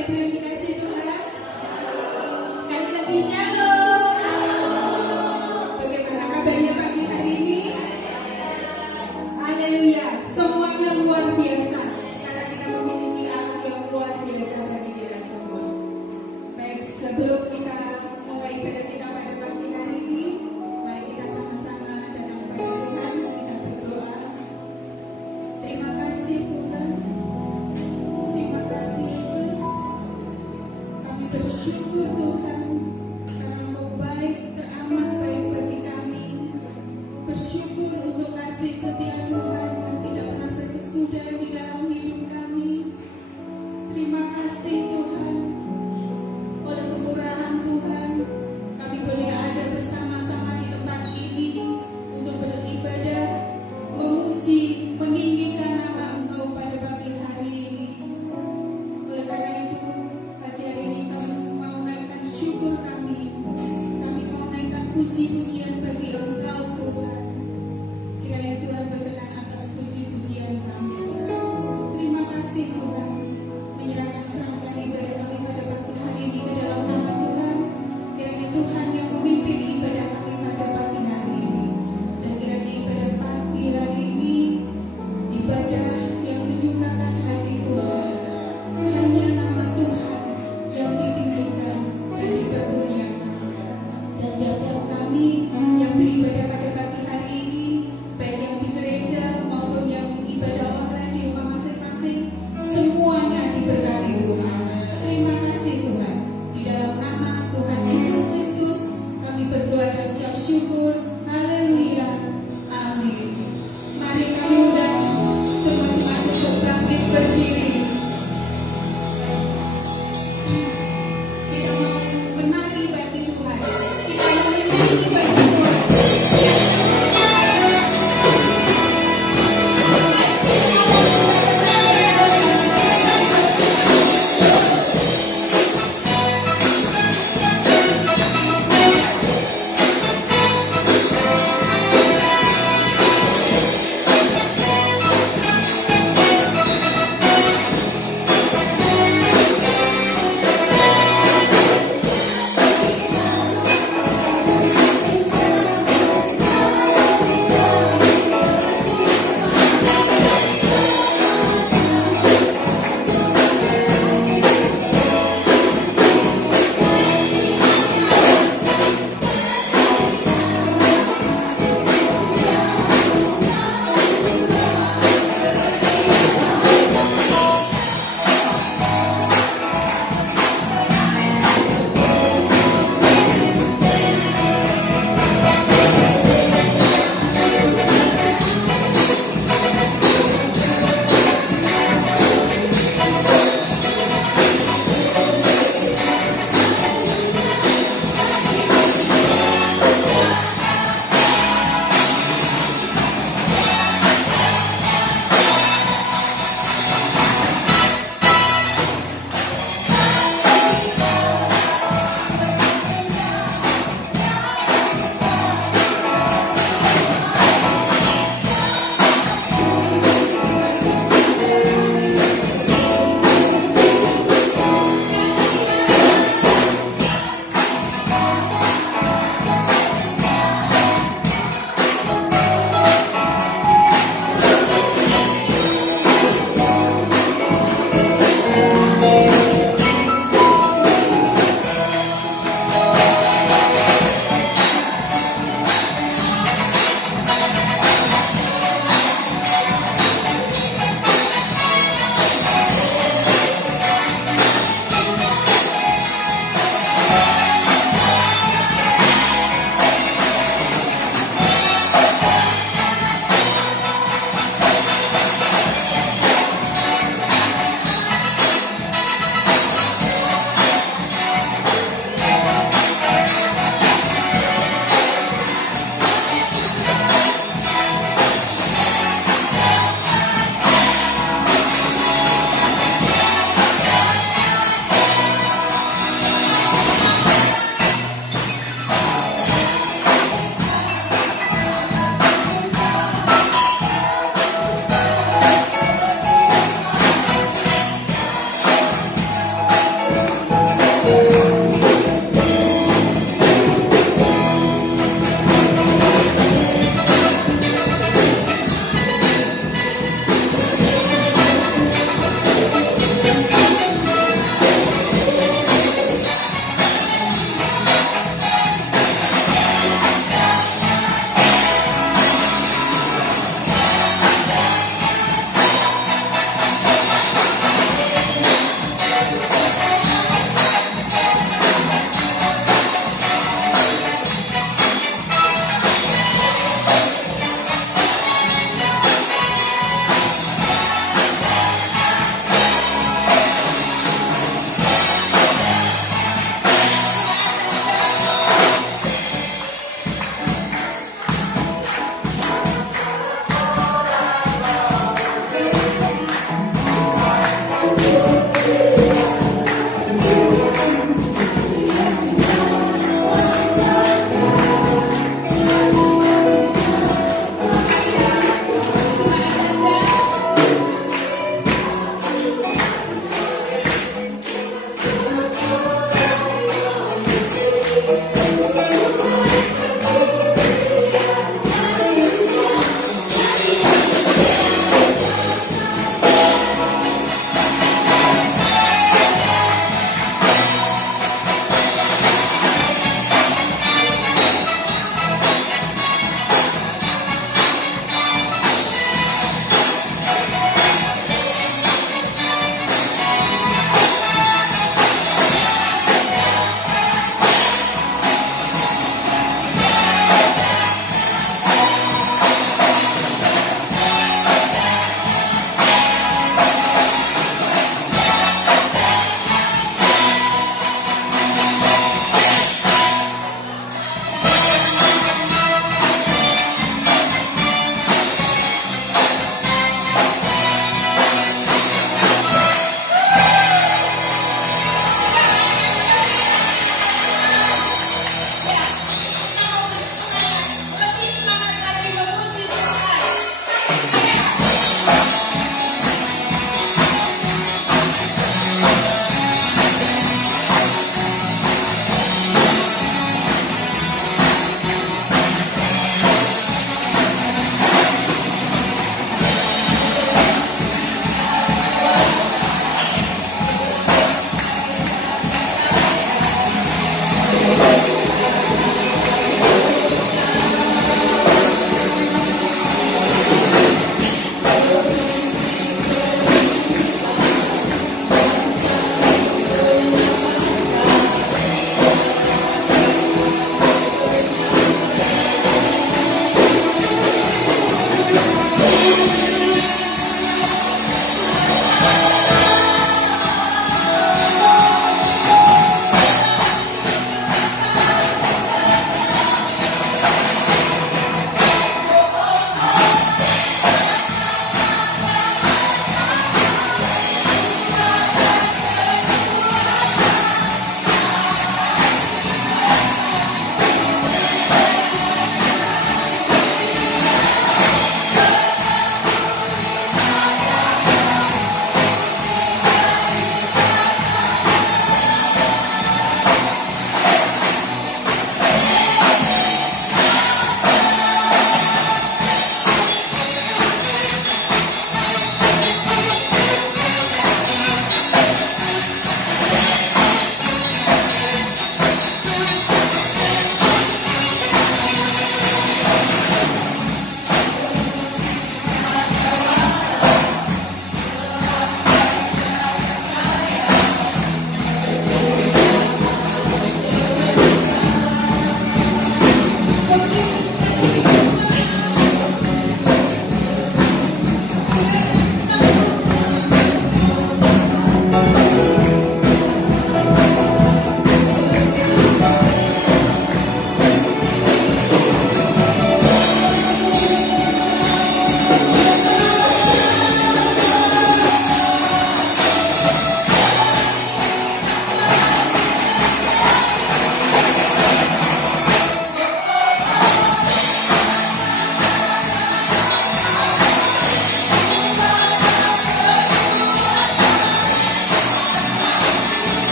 Ibu yang dikasih Tuhan? Sekali lagi shalom. Bagaimana kabarnya pagi hari ini? Haleluya, semuanya luar biasa karena kita memiliki Allah yang luar biasa bagi kita semua. Baik, sebelum kita mulai ibadah kita pada pagi hari ini, mari kita sama-sama datang kepada Tuhan, kita berdoa. Terima kasih Tuhan, terima kasih Yesus.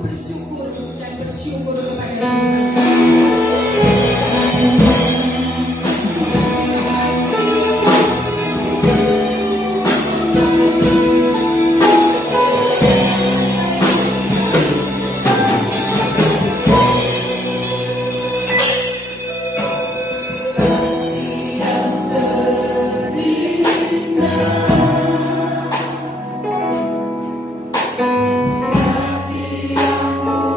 bersyukur dan bersyukur kepada Tuhan. Hati yang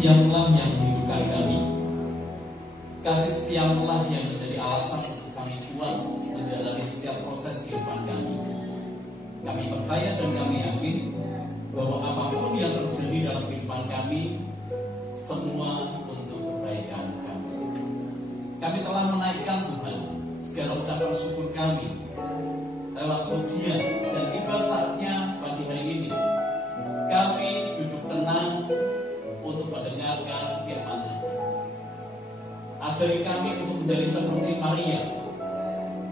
setiamu-lah yang menghidupkan kami. Kasih setiamu-lah yang menjadi alasan untuk kami kuat menjalani setiap proses kehidupan kami. Kami percaya dan kami yakin bahwa apapun yang terjadi dalam kehidupan kami, semua untuk kebaikan kami. Kami telah menaikkan Tuhan segala ucapan syukur kami lewat pujian, dan tiba saatnya pagi hari ini kami duduk tenang untuk mendengarkan firman Tuhan. Ajari kami untuk menjadi seperti Maria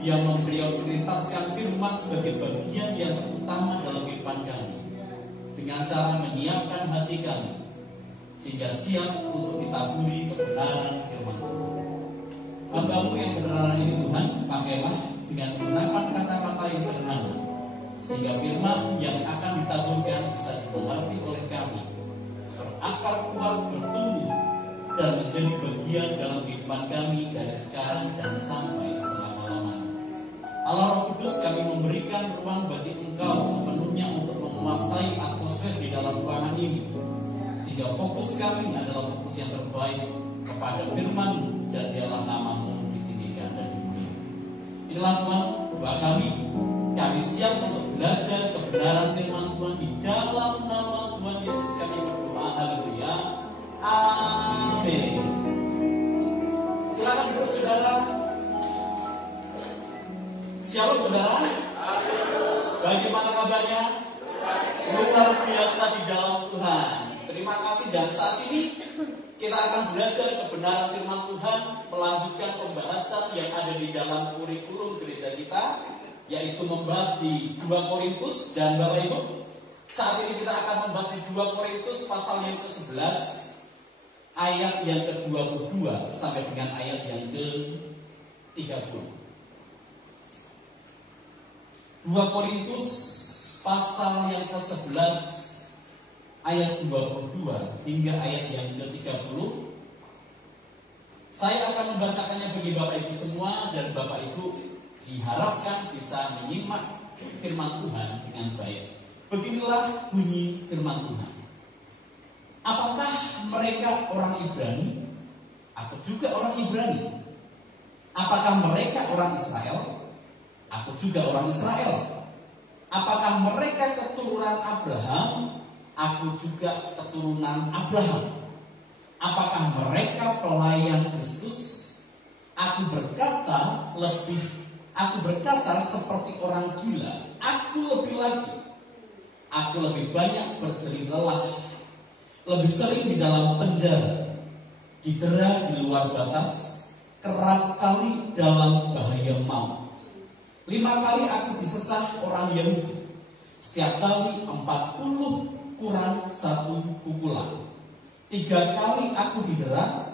yang memprioritaskan firman sebagai bagian yang terutama dalam kehidupan kami, dengan cara menyiapkan hati kami sehingga siap untuk ditaburi kebenaran firman Tuhan. Hamba-Mu yang sederhana ini Tuhan, pakailah dengan menggunakan kata-kata yang sederhana, sehingga firman yang akan ditaburkan bisa dimengerti oleh kami, berakar kuat, bertumbuh, dan menjadi bagian dalam kehidupan kami dari sekarang dan sampai selama-lamanya. Allah Roh Kudus, kami memberikan ruang bagi Engkau sepenuhnya untuk menguasai atmosfer di dalam ruangan ini, sehingga fokus kami adalah fokus yang terbaik kepada firman dan biarlah nama-Mu ditinggikan dan dimuliakan. Inilah Tuhan doa kami. Kami siap untuk belajar kebenaran firman Tuhan. Di dalam nama Tuhan Yesus kami berdoa. Haleluya. Amin. Silakan duduk saudara. Shalom saudara. Bagaimana kabarnya? Luar biasa di dalam Tuhan. Terima kasih, dan saat ini kita akan belajar kebenaran firman Tuhan, melanjutkan pembahasan yang ada di dalam kurikulum gereja kita, yaitu membahas di 2 Korintus. Dan Bapak Ibu, saat ini kita akan membahas di 2 Korintus pasal yang ke-11 ayat yang ke-22 sampai dengan ayat yang ke-30. 2 Korintus pasal yang ke-11 ayat 22 hingga ayat yang ke-30. Saya akan membacakannya bagi Bapak Ibu semua, dan Bapak Ibu diharapkan bisa menyimak firman Tuhan dengan baik. Beginilah bunyi firman Tuhan. Apakah mereka orang Ibrani? Aku juga orang Ibrani. Apakah mereka orang Israel? Aku juga orang Israel. Apakah mereka keturunan Abraham? Aku juga keturunan Abraham. Apakah mereka pelayan Kristus? Aku berkata seperti orang gila. Aku lebih lagi. Aku lebih banyak berjerih lelah, lebih sering di dalam penjara, didera di luar batas, kerap kali dalam bahaya maut. 5 kali aku disesah orang Yahudi, setiap kali 40 kurang 1 pukulan. 3 kali aku didera,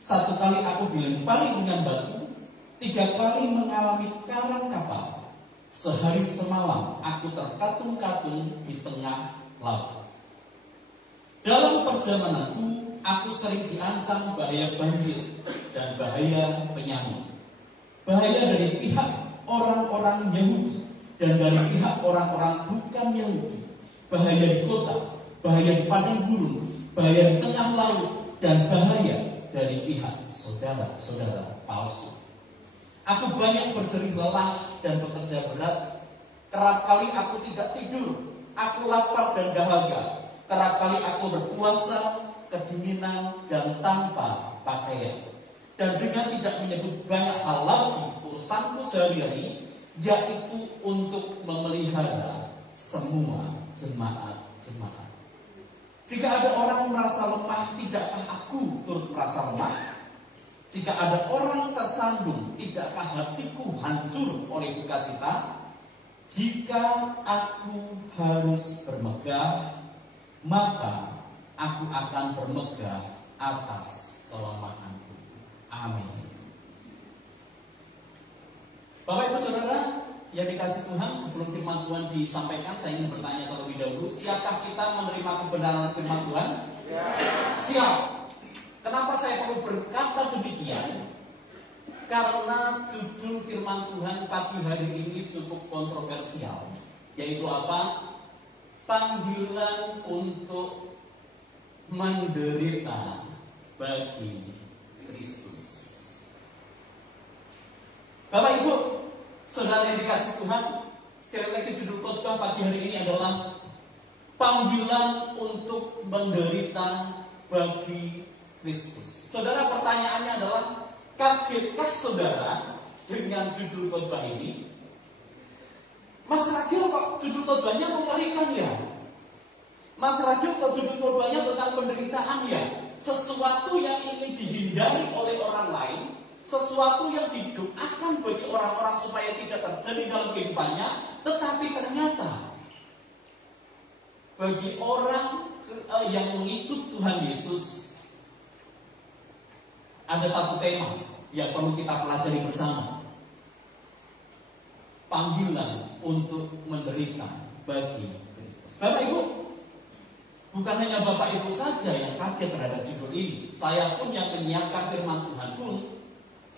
1 kali aku dilempari dengan batu, 3 kali mengalami karang kapal. Sehari semalam aku terkatung-katung di tengah laut. Dalam perjalananku aku sering diancam bahaya banjir dan bahaya penyakit. Bahaya dari pihak orang-orang Yahudi dan dari pihak orang-orang bukan Yahudi. Bahaya di kota, bahaya di padang gurun, bahaya di tengah laut, dan bahaya dari pihak saudara-saudara palsu. Aku banyak berjerih lelah dan bekerja berat. Kerap kali aku tidak tidur. Aku lapar dan dahaga. Kerap kali aku berpuasa, kedinginan, dan tanpa pakaian. Dan dengan tidak menyebut banyak hal lagi urusanku sehari-hari, yaitu untuk memelihara semua jemaat. Jika ada orang merasa lemah, tidakkah aku turut merasa lemah? Jika ada orang tersandung, tidakkah hatiku hancur oleh duka cita? Jika aku harus bermegah, maka aku akan bermegah atas kelemahanku. Amin. Bapak Ibu Saudara yang dikasih Tuhan, sebelum firman Tuhan disampaikan, saya ingin bertanya terlebih dahulu, siapkah kita menerima kebenaran firman Tuhan? Ya. Siap. Kenapa saya perlu berkata demikian? Karena judul firman Tuhan pagi hari ini cukup kontroversial, yaitu apa? Panggilan untuk menderita bagi Kristus. Bapak Ibu, saudara yang dikasihi Tuhan, sekali lagi judul khotbah pagi hari ini adalah panggilan untuk menderita bagi Kristus. Saudara, pertanyaannya adalah, kagetkah saudara dengan judul khotbah ini? Mas Ragil, kok judul khotbahnya mengerikan ya? Mas Ragil, kok judul khotbahnya tentang penderitaan ya? Sesuatu yang ingin dihindari oleh orang lain, sesuatu yang didoakan bagi orang-orang supaya tidak terjadi dalam kehidupannya, tetapi ternyata bagi orang yang mengikut Tuhan Yesus ada satu tema yang perlu kita pelajari bersama. Panggilan untuk menderita bagi Kristus. Bapak Ibu, bukan hanya Bapak Ibu saja yang kaget terhadap judul ini. Saya pun yang menyiapkan firman Tuhan pun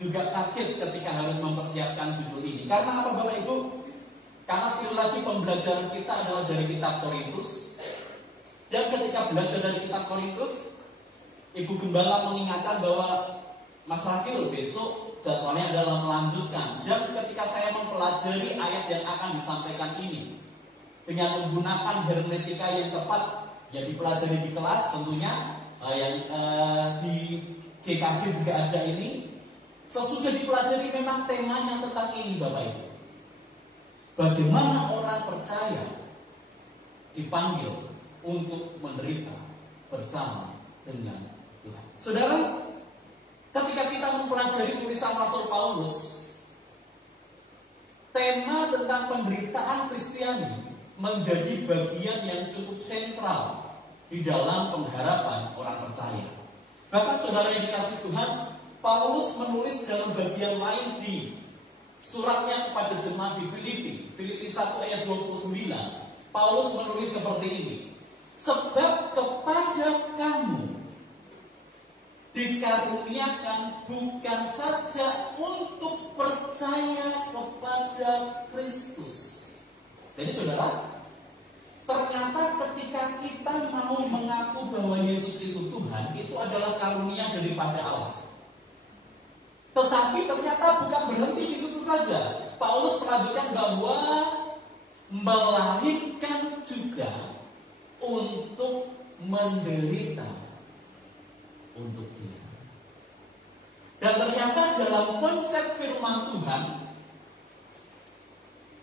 juga kaget ketika harus mempersiapkan judul ini. Karena apa Bapak Ibu? Karena sekali lagi pembelajaran kita adalah dari kitab Korintus. Dan ketika belajar dari kitab Korintus, Ibu Gembala mengingatkan bahwa Mas Rakil besok jadwalnya adalah melanjutkan. Dan ketika saya mempelajari ayat yang akan disampaikan ini dengan menggunakan hermeneutika yang tepat, yang dipelajari di kelas tentunya, yang di GKB juga ada ini. Sesudah dipelajari memang temanya tentang ini Bapak Ibu. Bagaimana orang percaya dipanggil untuk menderita bersama dengan Tuhan. Saudara, ketika kita mempelajari tulisan Rasul Paulus, tema tentang penderitaan Kristiani menjadi bagian yang cukup sentral di dalam pengharapan orang percaya. Bahkan saudara yang dikasihi Tuhan, Paulus menulis dalam bagian lain di suratnya kepada jemaat di Filipi 1 ayat 29. Paulus menulis seperti ini. Sebab kepada kamu dikaruniakan bukan saja untuk percaya kepada Kristus. Jadi saudara, ternyata ketika kita mau mengaku bahwa Yesus itu Tuhan, itu adalah karunia daripada Allah. Tetapi ternyata bukan berhenti di situ saja. Paulus melanjutkan bahwa melainkan juga untuk menderita untuk Dia. Dan ternyata dalam konsep firman Tuhan,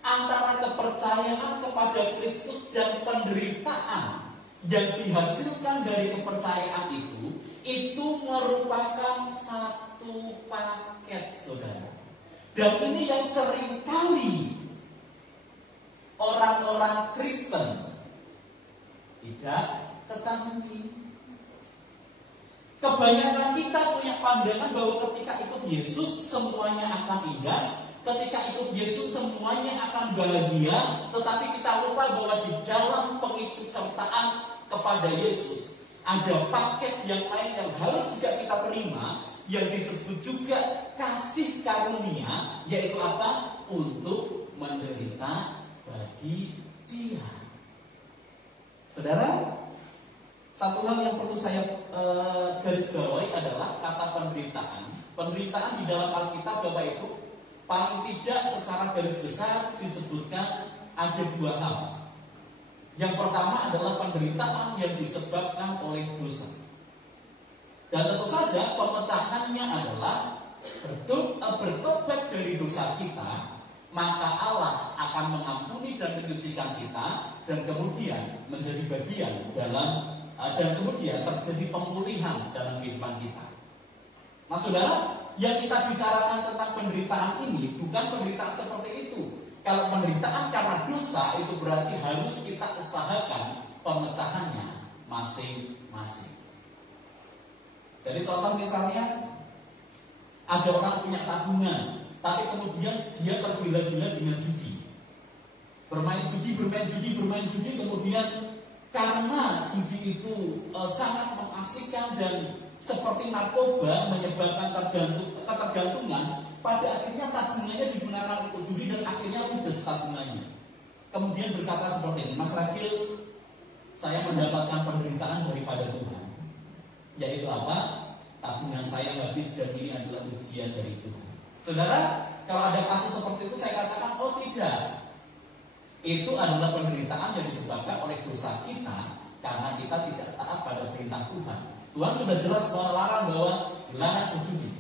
antara kepercayaan kepada Kristus dan penderitaan yang dihasilkan dari kepercayaan itu merupakan satu paket, saudara. Dan ini yang seringkali orang-orang Kristen tidak ketahui. Kebanyakan kita punya pandangan bahwa ketika ikut Yesus semuanya akan indah, ketika ikut Yesus semuanya akan bahagia, tetapi kita lupa bahwa di dalam pengikutsertaan kepada Yesus ada paket yang lain yang harus juga kita terima, yang disebut juga kasih karunia, yaitu apa? Untuk menderita bagi Dia. Saudara, satu hal yang perlu saya garis bawahi adalah kata penderitaan. Penderitaan di dalam Alkitab Bapak Ibu, paling tidak secara garis besar disebutkan ada dua hal. Yang pertama adalah penderitaan yang disebabkan oleh dosa. Dan tentu saja pemecahannya adalah bertobat dari dosa kita, maka Allah akan mengampuni dan menyucikan kita, dan kemudian menjadi bagian dalam dan kemudian terjadi pemulihan dalam kehidupan kita. Nah saudara, yang kita bicarakan tentang penderitaan ini bukan penderitaan seperti itu. Kalau penderitaan karena dosa itu berarti harus kita usahakan pemecahannya masing-masing. Jadi contoh misalnya, ada orang punya tabungan, tapi kemudian dia tergila-gila dengan judi. Bermain judi, kemudian karena judi itu sangat mengasihkan dan seperti narkoba menyebabkan ketergantungan, pada akhirnya tabungannya digunakan untuk judi dan akhirnya ludes tabungannya. Kemudian berkata seperti ini, Mas Ragil, saya mendapatkan penderitaan daripada Tuhan. Yaitu apa? Tabungan saya habis dan ini adalah ujian dari Tuhan. Saudara, kalau ada kasus seperti itu saya katakan, oh tidak. Itu adalah penderitaan yang disebabkan oleh dosa kita karena kita tidak taat pada perintah Tuhan. Tuhan sudah jelas melarang bahwa dilarang berjudi.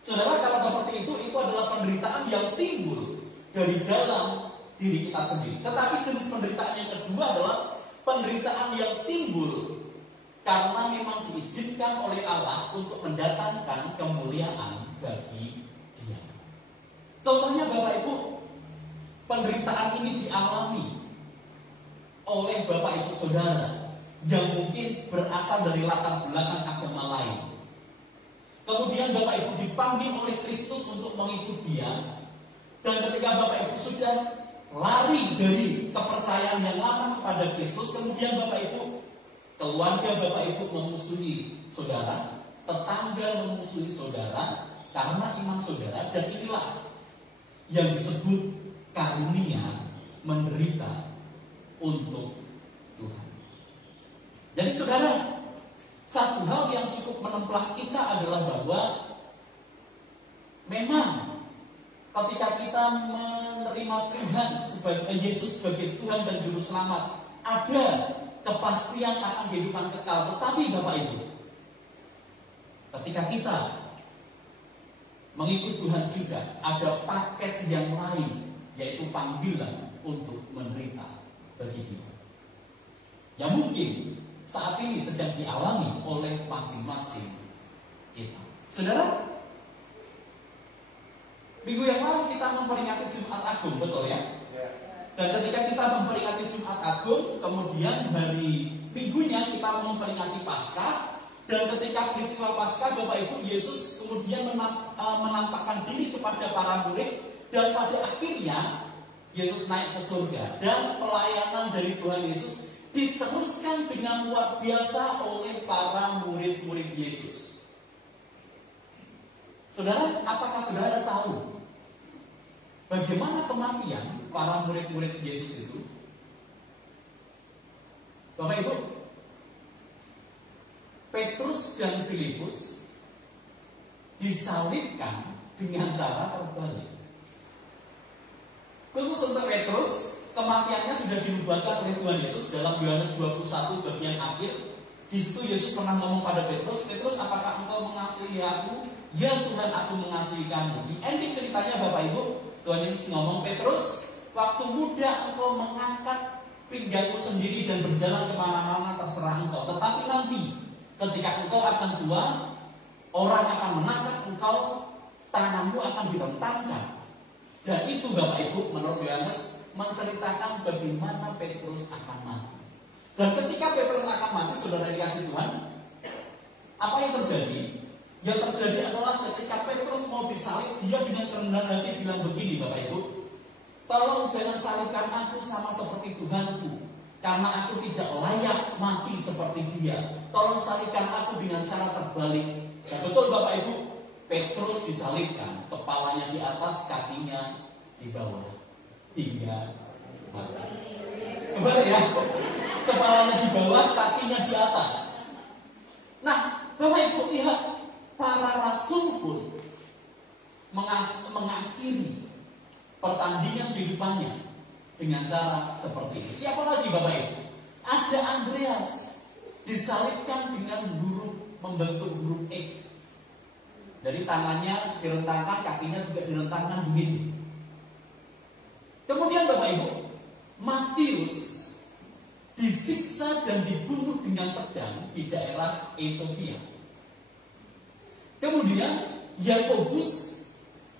Saudara, kalau seperti itu adalah penderitaan yang timbul dari dalam diri kita sendiri. Tetapi jenis penderitaan yang kedua adalah penderitaan yang timbul karena memang diizinkan oleh Allah untuk mendatangkan kemuliaan bagi Dia. Contohnya Bapak Ibu, penderitaan ini dialami oleh Bapak Ibu Saudara yang mungkin berasal dari latar belakang agama lain. Kemudian Bapak Ibu dipanggil oleh Kristus untuk mengikut Dia. Dan ketika Bapak Ibu sudah lari dari kepercayaan yang lama kepada Kristus, kemudian Bapak Ibu, keluarga Bapak Ibu memusuhi saudara, tetangga memusuhi saudara karena iman saudara, dan inilah yang disebut karunia menderita untuk Tuhan. Jadi saudara, satu hal yang cukup menemplah kita adalah bahwa memang ketika kita menerima Tuhan sebagai Yesus sebagai Tuhan dan Juru Selamat, ada kepastian akan kehidupan kekal. Tetapi Bapak Ibu, ketika kita mengikut Tuhan juga ada paket yang lain, yaitu panggilan untuk menderita bagi Dia, yang mungkin saat ini sedang dialami oleh masing-masing kita. Saudara, minggu yang lalu kita memperingati Jumat Agung, betul ya? Dan ketika kita memperingati Jumat Agung, kemudian hari minggunya kita memperingati Paskah. Dan ketika peristiwa Paskah, Bapak Ibu, Yesus kemudian menampakkan diri kepada para murid. Dan pada akhirnya Yesus naik ke surga. Dan pelayanan dari Tuhan Yesus diteruskan dengan luar biasa oleh para murid-murid Yesus. Saudara, apakah saudara tahu bagaimana kematian para murid-murid Yesus itu? Bapak Ibu, Petrus dan Filipus disalibkan dengan cara terbalik. Khusus untuk Petrus, kematiannya sudah dinubuatkan oleh Tuhan Yesus dalam Yohanes 21 bagian akhir. Di situ Yesus pernah ngomong pada Petrus, "Petrus, apakah engkau mengasihi aku? Ya Tuhan, aku mengasihi kamu." Di ending ceritanya Bapak Ibu, Tuhan Yesus ngomong, "Petrus, waktu muda engkau mengangkat pinggangmu sendiri dan berjalan kemana-mana terserah engkau. Tetapi nanti ketika engkau akan tua, orang akan menangkap engkau, tanganmu akan direntangkan." Dan itu Bapak Ibu, menurut Yohanes, menceritakan bagaimana Petrus akan mati. Dan ketika Petrus akan mati, saudara dikasih Tuhan, apa yang terjadi? Yang terjadi adalah ketika Petrus mau disalib, dia dengan kerendahan hati bilang begini, Bapak Ibu, "Tolong jangan salibkan aku sama seperti Tuhanku, karena aku tidak layak mati seperti Dia. Tolong salibkan aku dengan cara terbalik." Dan betul Bapak Ibu, Petrus disalibkan, kepalanya di atas, kakinya di bawah, hingga mati. Kembali ya, kepalanya di bawah, kakinya di atas. Nah, Bapak Ibu lihat, para rasul pun mengakhiri pertandingan kehidupannya dengan cara seperti ini. Siapa lagi Bapak Ibu? Ada Andreas, disalibkan dengan huruf, membentuk huruf X. Jadi tangannya direntangkan, kakinya juga direntangkan begitu. Kemudian Bapak Ibu, Matius disiksa dan dibunuh dengan pedang di daerah Ethiopia. Kemudian Yakobus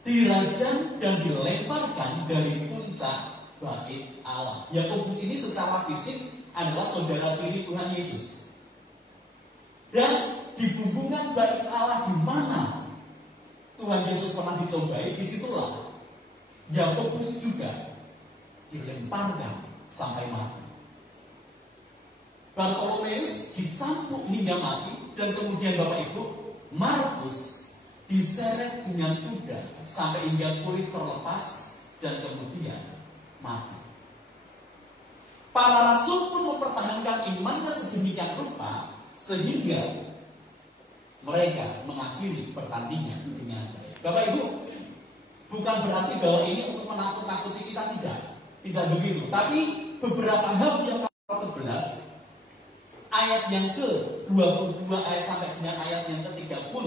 dirajam dan dilemparkan dari puncak bait Allah. Yakobus ini secara fisik adalah saudara tiri Tuhan Yesus. Dan di bumbungan bait Allah di mana Tuhan Yesus pernah dicobai, disitulah Yakobus juga dilemparkan sampai mati. Bartolomeus dicampuk hingga mati, dan kemudian Bapak Ibu, Markus diseret dengan kuda sampai hingga kulit terlepas dan kemudian mati. Para rasul pun mempertahankan imannya sedemikian rupa sehingga mereka mengakhiri pertandingan dengan baik. Bapak Ibu, bukan berarti bahwa ini untuk menakut-nakuti kita, tidak begitu. Tapi beberapa hal yang pasal 11 ayat yang ke-22 ayat sampai dengan ayat yang ke-30,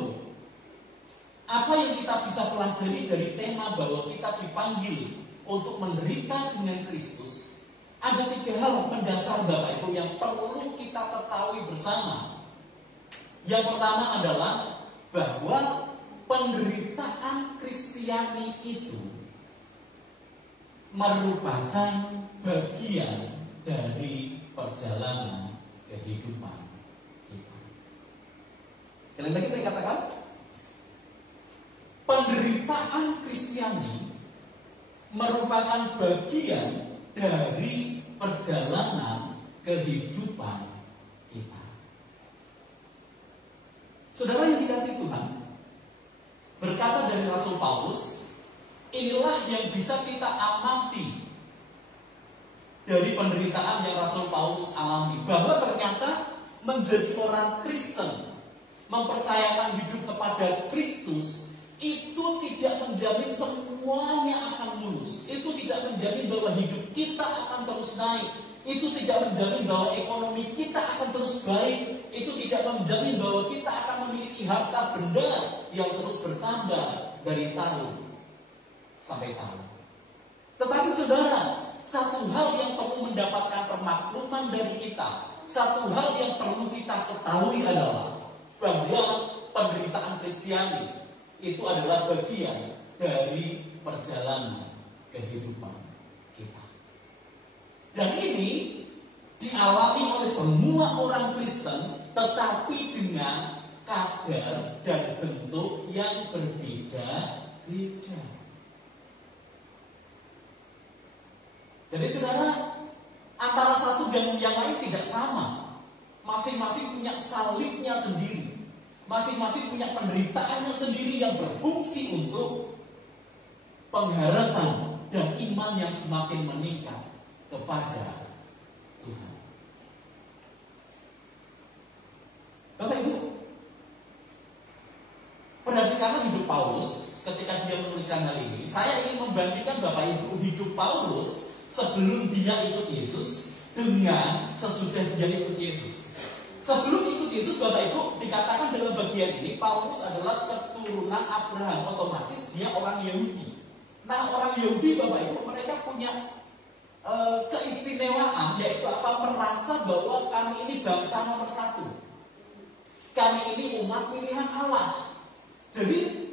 apa yang kita bisa pelajari dari tema bahwa kita dipanggil untuk menderita dengan Kristus? Ada 3 hal mendasar Bapak Ibu yang perlu kita ketahui bersama. Yang pertama adalah bahwa penderitaan Kristiani itu merupakan bagian dari perjalanan kehidupan kita. Sekali lagi saya katakan, penderitaan Kristiani merupakan bagian dari perjalanan kehidupan kita. Saudara yang dikasihi Tuhan, berkaca dari Rasul Paulus, inilah yang bisa kita amati dari penderitaan yang Rasul Paulus alami, bahwa ternyata menjadi orang Kristen, mempercayakan hidup kepada Kristus, itu tidak menjamin semuanya akan mulus. Itu tidak menjamin bahwa hidup kita akan terus naik. Itu tidak menjamin bahwa ekonomi kita akan terus baik. Itu tidak menjamin bahwa kita akan memiliki harta benda yang terus bertambah dari tahun sampai tahun. Tetapi saudara, satu hal yang perlu mendapatkan permakluman dari kita, satu hal yang perlu kita ketahui adalah bahwa penderitaan Kristiani itu adalah bagian dari perjalanan kehidupan kita. Dan ini dialami oleh semua orang Kristen, tetapi dengan kadar dan bentuk yang berbeda-beda. Jadi saudara, antara satu dan yang lain tidak sama. Masing-masing punya salibnya sendiri. Masing-masing punya penderitaannya sendiri yang berfungsi untuk pengharapan dan iman yang semakin meningkat kepada Tuhan. Bapak Ibu, perhatikanlah hidup Paulus ketika dia menuliskan hal ini. Saya ingin membandingkan Bapak Ibu hidup Paulus sebelum dia ikut Yesus dengan sesudah dia ikut Yesus. Sebelum ikut Yesus, Bapak Ibu, dikatakan dalam bagian ini Paulus adalah keturunan Abraham, otomatis dia orang Yahudi. Nah, orang Yahudi, Bapak Ibu, mereka punya keistimewaan, yaitu apa? Merasa bahwa kami ini bangsa nomor 1. Kami ini umat pilihan Allah. Jadi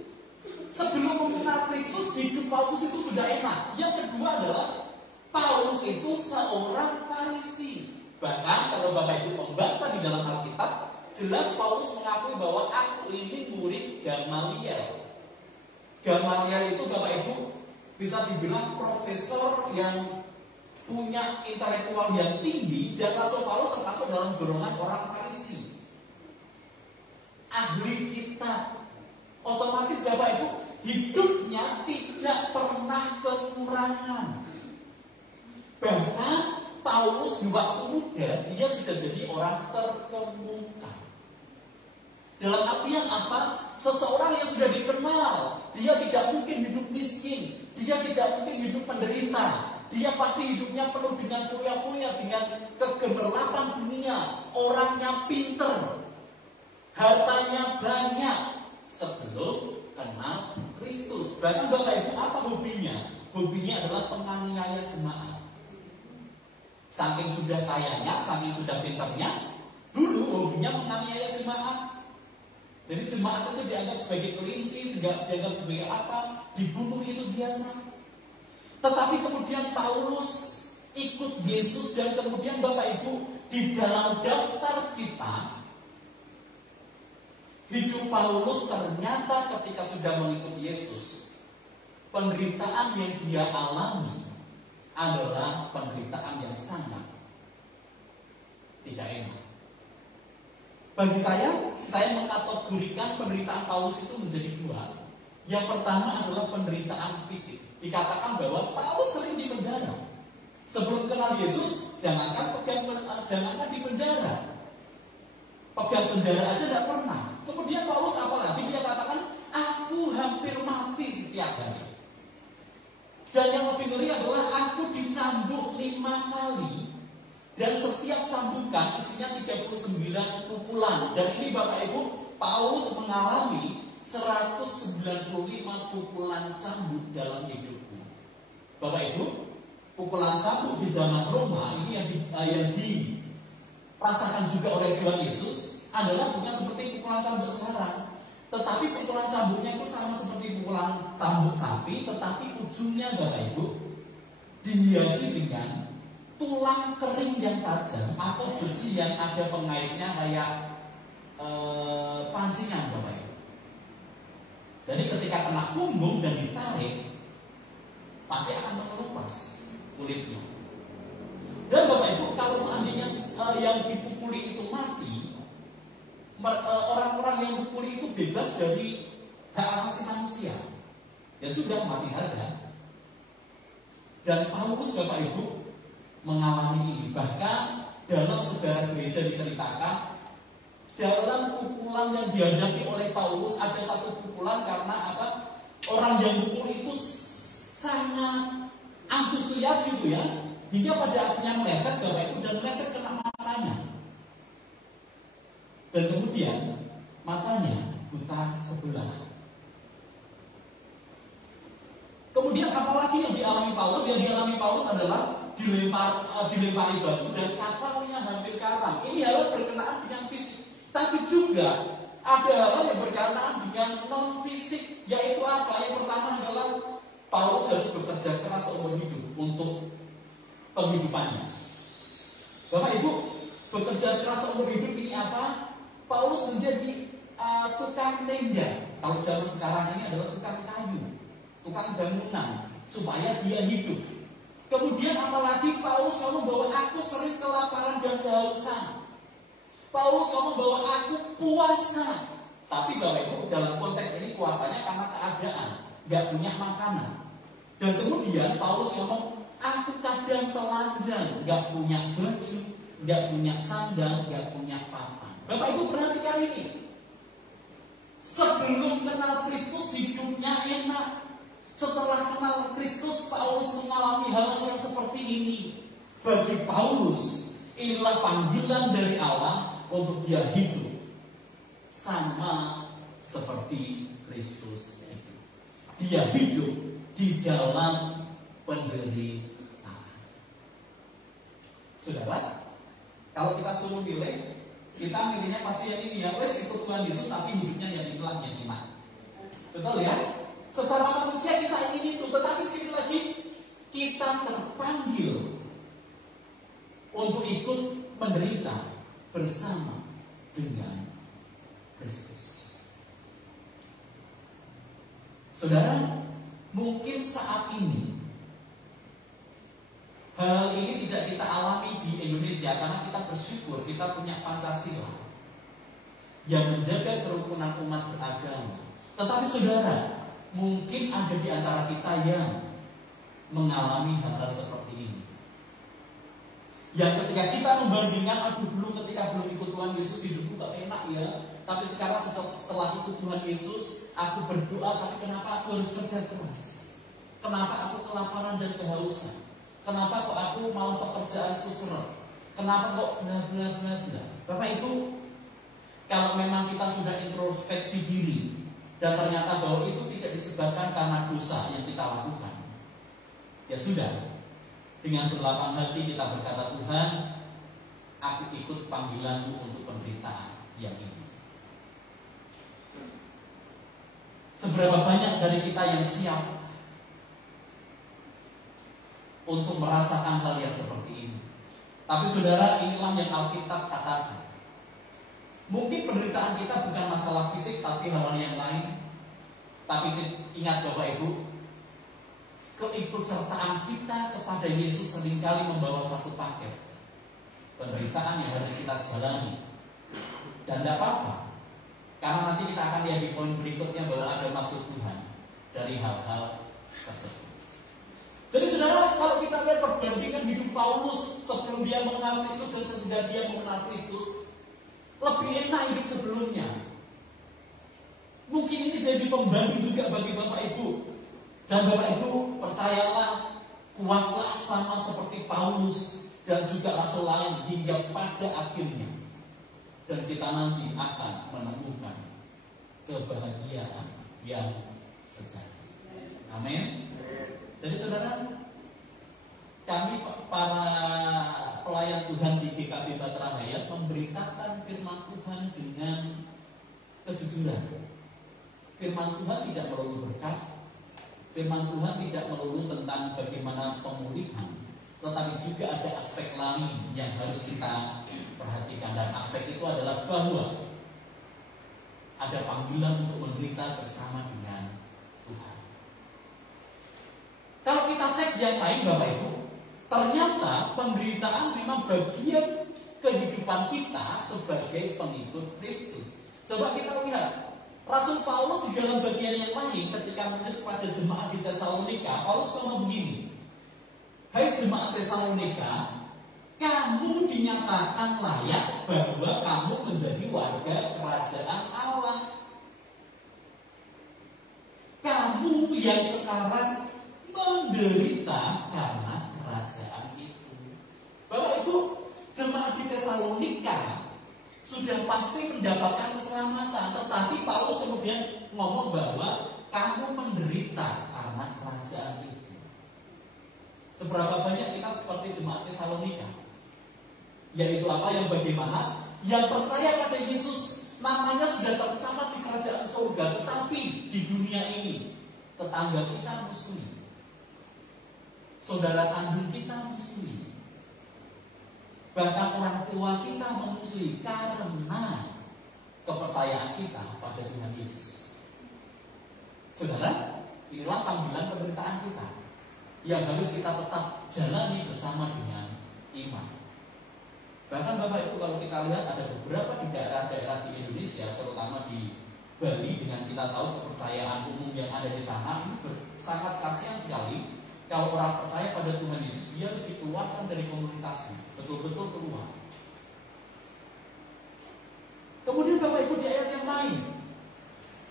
sebelum mengenal Kristus, hidup Paulus itu sudah enak. Yang kedua adalah Paulus itu seorang Farisi. Bahkan kalau Bapak Ibu membaca di dalam Alkitab, jelas Paulus mengakui bahwa aku ini murid Gamaliel. Gamaliel itu Bapak Ibu bisa dibilang profesor yang punya intelektual yang tinggi, dan Rasul Paulus termasuk dalam golongan orang Farisi, ahli kitab. Otomatis Bapak Ibu hidupnya tidak pernah kekurangan. Bahkan Paulus di waktu muda dia sudah jadi orang terkemuka. Dalam artian apa? Seseorang yang sudah dikenal, dia tidak mungkin hidup miskin, dia tidak mungkin hidup menderita. Dia pasti hidupnya penuh dengan foya-foya, dengan kegemerlapan dunia. Orangnya pinter, hartanya banyak sebelum kenal Kristus. Bahkan Bapak Ibu, apa hobinya? Hobinya adalah penganiaya jemaat. Saking sudah kayanya, saking sudah pinternya, dulu hobinya menganiaya jemaat. Jadi jemaat itu dianggap sebagai kelinci, dianggap sebagai apa? Dibunuh itu biasa. Tetapi kemudian Paulus ikut Yesus, dan kemudian Bapak Ibu, di dalam daftar kita, hidup Paulus ternyata ketika sudah mengikuti Yesus, penderitaan yang dia alami adalah penderitaan yang sangat tidak enak. Bagi saya mengkategorikan penderitaan Paulus itu menjadi 2. Yang pertama adalah penderitaan fisik. Dikatakan bahwa Paulus sering di penjara. Sebelum kenal Yesus, jangankan di penjara, pegang penjara aja tidak pernah. Kemudian Paulus apalagi dia katakan, aku hampir mati setiap hari. Dan yang lebih ngeri adalah aku dicambuk 5 kali. Dan setiap cambukan isinya 39 pukulan. Dan ini Bapak Ibu, Paulus mengalami 195 pukulan cambuk dalam hidupnya. Bapak Ibu, pukulan cambuk di zaman Roma ini yang dirasakan juga oleh Tuhan Yesus adalah bukan seperti pukulan cambuk sekarang. Tetapi pukulan cambuknya itu sama seperti pukulan cambuk sapi, tetapi ujungnya Bapak Ibu dihiasi dengan tulang kering yang tajam atau besi yang ada pengaitnya kayak pancingan Bapak Ibu. Jadi ketika kena punggung dan ditarik, pasti akan mengelupas kulitnya. Dan Bapak Ibu, kalau seandainya yang dipukuli itu mati, orang-orang yang dipukuli itu bebas dari hak asasi manusia. Ya sudah, mati saja. Dan Paulus Bapak Ibu mengalami ini. Bahkan dalam sejarah gereja diceritakan, dalam pukulan yang dihadapi oleh Paulus ada satu pukulan karena apa? Orang yang pukul itu sangat antusias gitu ya, hingga pada akhirnya meleset Bapak Ibu dan meleset kena matanya. Dan kemudian matanya buta sebelah. Kemudian apalagi yang dialami Paulus? Yang dialami Paulus adalah dilempari batu dan kapalnya hampir karam. Ini hal berkenaan dengan fisik. Tapi juga ada hal yang berkenaan dengan non fisik, yaitu apa? Yang pertama adalah Paulus harus bekerja keras seumur hidup untuk penghidupannya. Bapak Ibu, bekerja keras seumur hidup ini apa? Paulus menjadi tukang tenda. Kalau zaman sekarang ini adalah tukang kayu, tukang bangunan, supaya dia hidup. Kemudian apalagi Paulus kamu bahwa aku sering kelaparan dan kehausan. Paulus kamu bahwa aku puasa. Tapi Bapak Ibu dalam konteks ini puasanya karena keadaan, gak punya makanan. Dan kemudian Paulus ngomong, aku kadang telanjang, gak punya baju, gak punya sandal, gak punya papan. Bapak Ibu perhatikan ini. Sebelum kenal Kristus hidupnya enak. Setelah kenal Kristus, Paulus mengalami hal yang seperti ini. Bagi Paulus, inilah panggilan dari Allah untuk dia hidup sama seperti Kristus itu. Dia hidup di dalam penderitaan. Saudara, kalau kita suruh pilih, kita milihnya pasti yang ini ya. Wes ikut Tuhan Yesus tapi hidupnya yang ikhlas, yang iman. Betul ya? Secara manusia kita ingin itu, tetapi sekali lagi kita terpanggil untuk ikut menderita bersama dengan Kristus. Saudara, mungkin saat ini hal ini tidak kita alami di Indonesia karena kita bersyukur kita punya Pancasila yang menjaga kerukunan umat beragama. Tetapi saudara, mungkin ada di antara kita yang mengalami hal-hal seperti ini. Yang ketika kita membandingkan, aduh dulu ketika belum ikut Tuhan Yesus hidupku gak enak ya. Tapi sekarang setelah ikut Tuhan Yesus, aku berdoa, tapi kenapa aku harus kerja keras? Kenapa aku kelaparan dan kehausan? Kenapa kok aku malah pekerjaanku seret? Kenapa kok bla bla bla bla? Bapak Ibu, kalau memang kita sudah introspeksi diri dan ternyata bahwa itu tidak disebabkan karena dosa yang kita lakukan, ya sudah, dengan berlapang hati kita berkata, Tuhan, aku ikut panggilanmu untuk penderitaan yang ini. Seberapa banyak dari kita yang siap untuk merasakan hal yang seperti ini? Tapi saudara, inilah yang Alkitab katakan. Mungkin penderitaan kita bukan masalah fisik, tapi hal yang lain. Tapi ingat Bapak Ibu, keikutsertaan kita kepada Yesus seringkali membawa satu paket penderitaan yang harus kita jalani. Dan tidak apa-apa, karena nanti kita akan lihat di poin berikutnya bahwa ada maksud Tuhan dari hal-hal tersebut. Jadi saudara, kalau kita lihat perbandingan hidup Paulus sebelum dia mengenal Kristus dan sesudah dia mengenal Kristus, lebih enak hidup sebelumnya. Mungkin ini jadi pembantu juga bagi Bapak Ibu. Dan Bapak Ibu percayalah, kuatlah sama seperti Paulus dan juga rasul lain hingga pada akhirnya. Dan kita nanti akan menemukan kebahagiaan yang sejati. Amin. Jadi saudara, kami para pelayan Tuhan di GKB Batra Hayat memberitakan firman Tuhan dengan kejujuran. Firman Tuhan tidak melulu berkat, firman Tuhan tidak melulu tentang bagaimana pemulihan, tetapi juga ada aspek lain yang harus kita perhatikan. Dan aspek itu adalah bahwa ada panggilan untuk menderita bersama dengan Tuhan. Kalau kita cek yang lain Bapak Ibu, ternyata penderitaan memang bagian kehidupan kita sebagai pengikut Kristus. Coba kita lihat Rasul Paulus di dalam bagian yang lain ketika menulis pada jemaat di Tesalonika, Paulus ngomong begini, hai jemaat Tesalonika, kamu dinyatakan layak bahwa kamu menjadi warga kerajaan Allah. Kamu yang sekarang menderita karena kerajaan itu. Bapak Ibu, jemaat di Tesalonika sudah pasti mendapatkan keselamatan, tetapi Paulus kemudian ngomong bahwa kamu menderita karena kerajaan itu. Seberapa banyak kita seperti jemaat Tesalonika? Yaitu apa? Yang bagaimana? Yang percaya pada Yesus, namanya sudah tercatat di kerajaan surga, tetapi di dunia ini tetangga kita musuh, saudara kandung kita musuh, bahkan orang tua kita memusuhi karena kepercayaan kita pada Tuhan Yesus. Saudara, inilah panggilan penderitaan kita yang harus kita tetap jalani bersama dengan iman. Bahkan Bapak Ibu, kalau kita lihat ada beberapa di daerah-daerah di Indonesia, terutama di Bali, dengan kita tahu kepercayaan umum yang ada di sana, ini sangat kasihan sekali. Kalau orang percaya pada Tuhan Yesus, dia harus dikeluarkan dari komunitasnya, betul-betul keluar. Kemudian Bapak Ibu di ayat yang lain,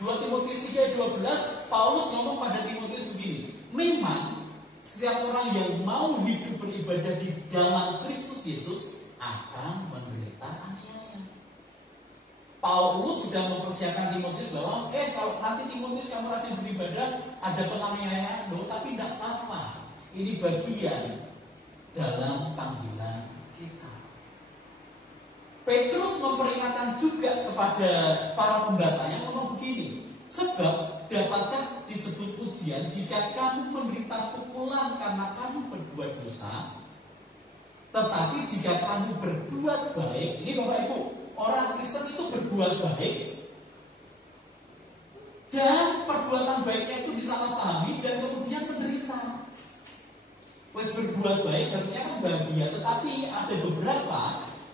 2 Timotius 3:12, Paulus ngomong pada Timotius begini, memang setiap orang yang mau hidup beribadah di dalam Kristus Yesus akan menderita aniaya. Paulus sudah mempersiapkan Timotius bahwa kalau nanti Timotius kamu rajin beribadah, ada penganiayaan loh, tapi tidak apa-apa. Ini bagian dalam panggilan kita. Petrus memperingatkan juga kepada para pembatanya ngomong begini, sebab dapatkah disebut ujian jika kamu menderita pukulan karena kamu berbuat dosa? Tetapi jika kamu berbuat baik, ini Bapak Ibu, orang Kristen itu berbuat baik dan perbuatan baiknya itu disalahpahami dan kemudian menderita. Wes berbuat baik harusnya kan bahagia, tetapi ada beberapa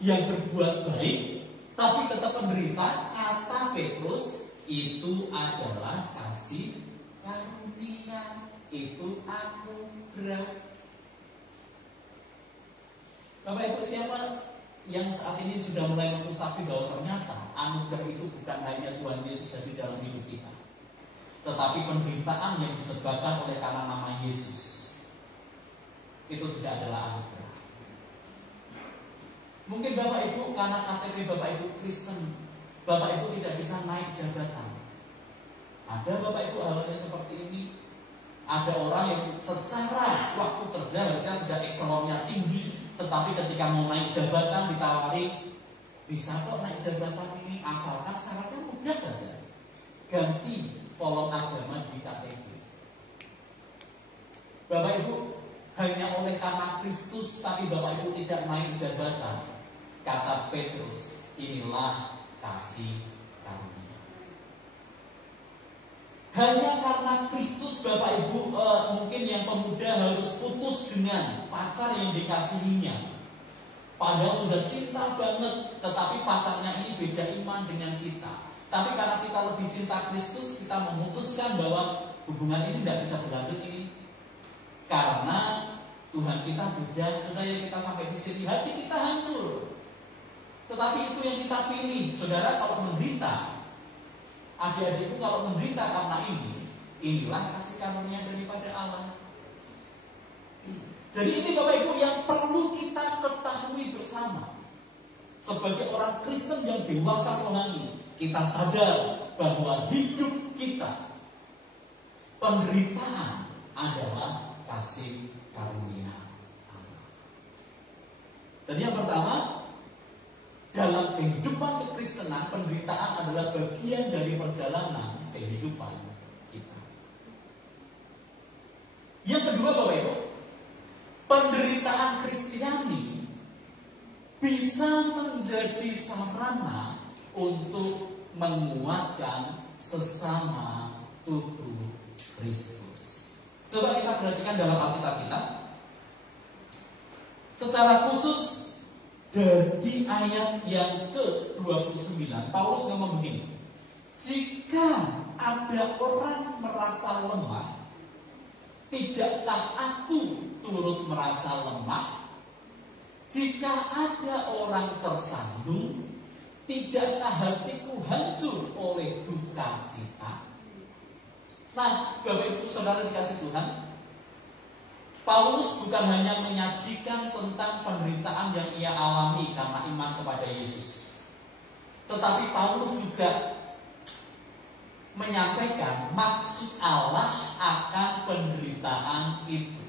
yang berbuat baik tapi tetap menderita. Kata Petrus, itu adalah kasih karunia, itu anugerah. Bapak Ibu, siapa yang saat ini sudah mulai mengisapi bahwa ternyata anugerah itu bukan hanya Tuhan Yesus yang di dalam hidup kita, tetapi penderitaan yang disebabkan oleh karena nama Yesus itu juga adalah anugerah. Mungkin Bapak Ibu karena KTP Bapak Ibu Kristen, Bapak Ibu tidak bisa naik jabatan. Ada Bapak Ibu hal-hal seperti ini. Ada orang yang secara waktu kerja harusnya sudah ekselonnya tinggi, tetapi ketika mau naik jabatan ditawari, bisa kok naik jabatan ini asalkan syaratnya mudah saja, ganti kolom agama di KTP. Bapak Ibu, hanya oleh karena Kristus tapi Bapak Ibu tidak naik jabatan. Kata Petrus, inilah kasih karunia. Hanya karena Kristus Bapak Ibu, mungkin yang pemuda harus putus dengan pacar yang dikasihinya, padahal sudah cinta banget, tetapi pacarnya ini beda iman dengan kita. Tapi karena kita lebih cinta Kristus, kita memutuskan bahwa hubungan ini tidak bisa berlanjut ini, karena Tuhan kita beda. Sudah yang kita sampai di sini hati kita hancur. Tetapi Tetapi itu yang kita pilih. Saudara, kalau menderita, adik-adikku kalau menderita karena inilah kasih karunia daripada Allah. Jadi ini Bapak Ibu yang perlu kita ketahui bersama. Sebagai orang Kristen yang dewasa rohani, kita sadar bahwa hidup kita, penderitaan adalah kasih karunia Allah. Jadi yang pertama, dalam kehidupan kekristenan, penderitaan adalah bagian dari perjalanan kehidupan kita. Yang kedua Bapak Ibu, penderitaan Kristiani bisa menjadi sarana untuk menguatkan sesama tubuh Kristus. Coba kita perhatikan dalam Alkitab kita. Secara khusus dari ayat yang ke-29, Paulus ngomong begini. Jika ada orang merasa lemah, tidakkah aku turut merasa lemah? Jika ada orang tersandung, tidakkah hatiku hancur oleh duka cita? Nah, Bapak Ibu Saudara dikasih Tuhan, Paulus bukan hanya menyajikan tentang penderitaan yang ia alami karena iman kepada Yesus, tetapi Paulus juga menyampaikan maksud Allah akan penderitaan itu.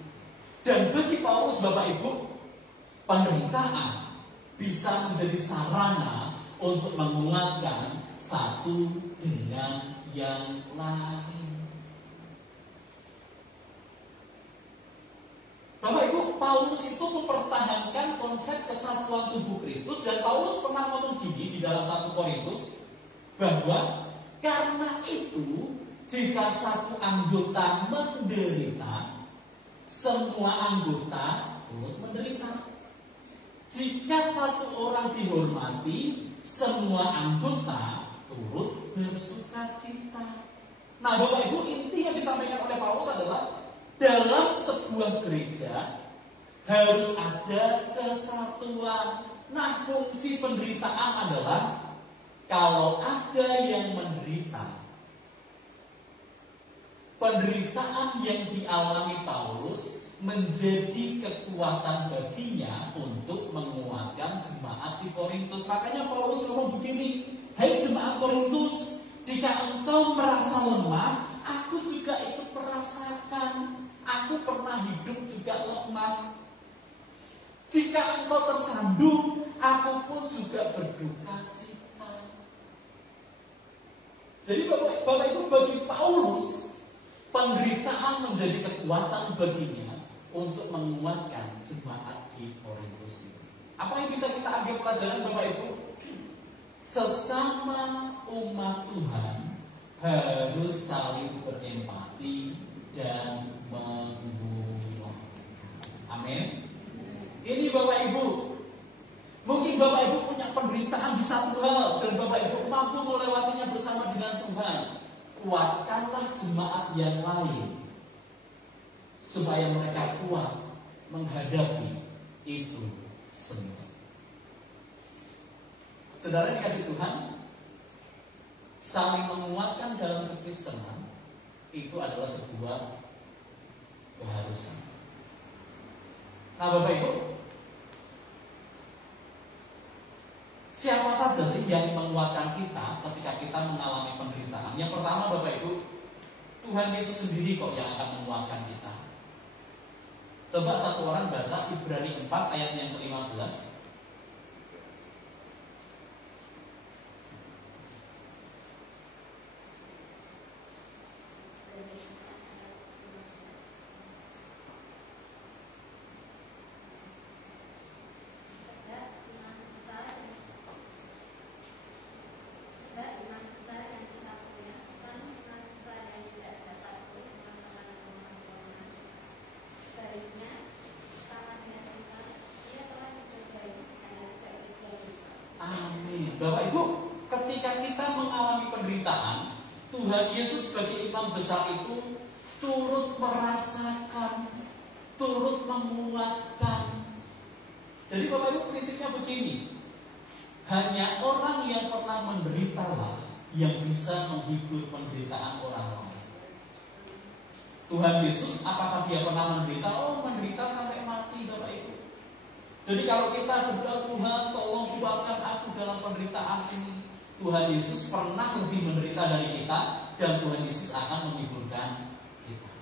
Dan bagi Paulus, Bapak Ibu, penderitaan bisa menjadi sarana untuk menguatkan satu dengan yang lain. Bapak Ibu, Paulus itu mempertahankan konsep kesatuan tubuh Kristus, dan Paulus pernah ngomong gini di dalam 1 Korintus bahwa karena itu jika satu anggota menderita, semua anggota turut menderita. Jika satu orang dihormati, semua anggota turut bersuka cita. Nah, Bapak Ibu, inti yang disampaikan oleh Paulus adalah dalam sebuah gereja harus ada kesatuan. Nah, fungsi penderitaan adalah kalau ada yang menderita, penderitaan yang dialami Paulus menjadi kekuatan baginya untuk menguatkan jemaat di Korintus. Makanya Paulus ngomong begini, "Hai jemaat Korintus, jika engkau merasa lemah, aku juga ikut merasakan. Aku pernah hidup juga lemah. Jika engkau tersandung, aku pun juga berduka cita." Jadi Bapak Ibu, bagi Paulus, penderitaan menjadi kekuatan baginya untuk menguatkan jemaat di Korintus ini. Apa yang bisa kita ambil pelajaran Bapak Ibu? Sesama umat Tuhan harus saling berempati dan menguatkan. Amin. Ini Bapak Ibu, mungkin Bapak Ibu punya penderitaan di satu hal dan Bapak Ibu mampu melewatinya bersama dengan Tuhan. Kuatkanlah jemaat yang lain supaya mereka kuat menghadapi itu semua. Saudara dikasih Tuhan, saling menguatkan dalam kekristenan itu adalah sebuah keharusan. Nah, Bapak Ibu, siapa saja sih yang menguatkan kita ketika kita mengalami penderitaan? Yang pertama Bapak Ibu, Tuhan Yesus sendiri kok yang akan menguatkan kita. Coba satu orang baca Ibrani 4 ayat yang ke-15. Bapak Ibu, ketika kita mengalami penderitaan, Tuhan Yesus sebagai imam besar itu turut merasakan, turut menguatkan. Jadi Bapak Ibu, prinsipnya begini, hanya orang yang pernah menderitalah yang bisa menghibur penderitaan orang lain. Tuhan Yesus, apakah dia pernah menderita? Oh, menderita sampai mati, Bapak Ibu. Jadi kalau kita berdoa, Tuhan tolong keluarkan aku dalam penderitaan ini, Tuhan Yesus pernah lebih menderita dari kita, dan Tuhan Yesus akan menghiburkan kita.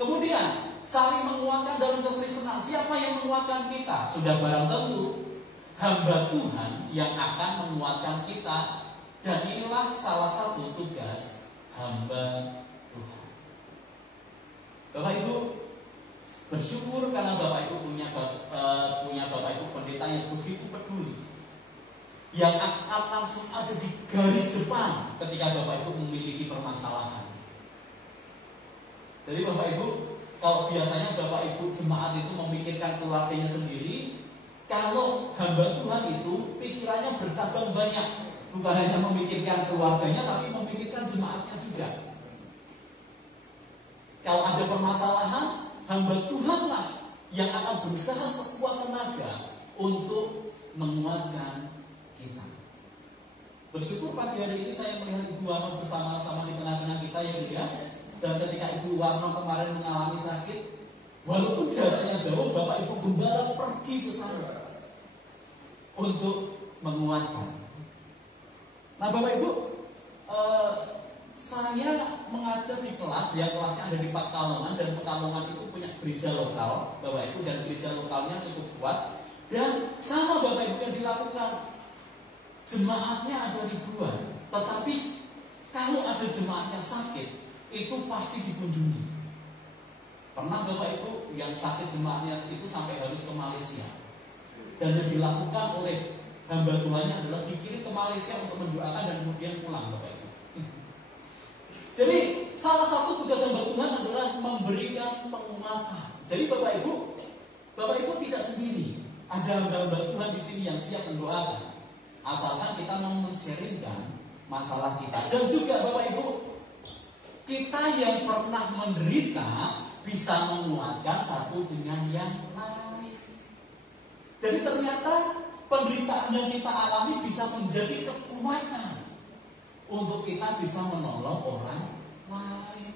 Kemudian saling menguatkan dalam kekristenan. Siapa yang menguatkan kita? Sudah barang tentu hamba Tuhan yang akan menguatkan kita. Dan inilah salah satu tugas hamba Tuhan. Bapak Ibu, bersyukur karena Bapak Ibu punya Bapak Ibu pendeta yang begitu peduli, yang akan langsung ada di garis depan ketika Bapak Ibu memiliki permasalahan. Jadi Bapak Ibu, kalau biasanya Bapak Ibu jemaat itu memikirkan keluarganya sendiri, kalau hamba Tuhan itu pikirannya bercabang banyak, bukan hanya memikirkan keluarganya, tapi memikirkan jemaatnya juga. Kalau ada permasalahan, hamba Tuhanlah yang akan berusaha sekuat tenaga untuk menguatkan kita. Bersyukur pagi hari ini saya melihat Ibu Warno bersama-sama di tengah-tengah kita, ya Bu ya. Dan ketika Ibu Warno kemarin mengalami sakit, walaupun jaraknya jauh, Bapak Ibu Gembala pergi ke sana untuk menguatkan. Nah Bapak Ibu, saya mengajar di kelas, ya kelasnya ada di Pekalongan, dan Pekalongan itu punya gereja lokal, Bapak Ibu, dan gereja lokalnya cukup kuat. Dan sama Bapak Ibu yang dilakukan, jemaatnya ada ribuan, tetapi kalau ada jemaatnya sakit, itu pasti dikunjungi. Pernah Bapak Ibu yang sakit jemaatnya itu sampai harus ke Malaysia, dan yang dilakukan oleh hamba Tuhannya adalah dikirim ke Malaysia untuk mendoakan dan kemudian pulang, Bapak Ibu. Jadi salah satu tugas hamba Tuhan adalah memberikan penguatan. Jadi Bapak Ibu tidak sendiri. Ada hamba Tuhan di sini yang siap mendoakan, asalkan kita mau men-sharingkan masalah kita. Dan juga Bapak Ibu, kita yang pernah menderita bisa menguatkan satu dengan yang lain. Jadi ternyata penderitaan yang kita alami bisa menjadi kekuatan untuk kita bisa menolong orang lain.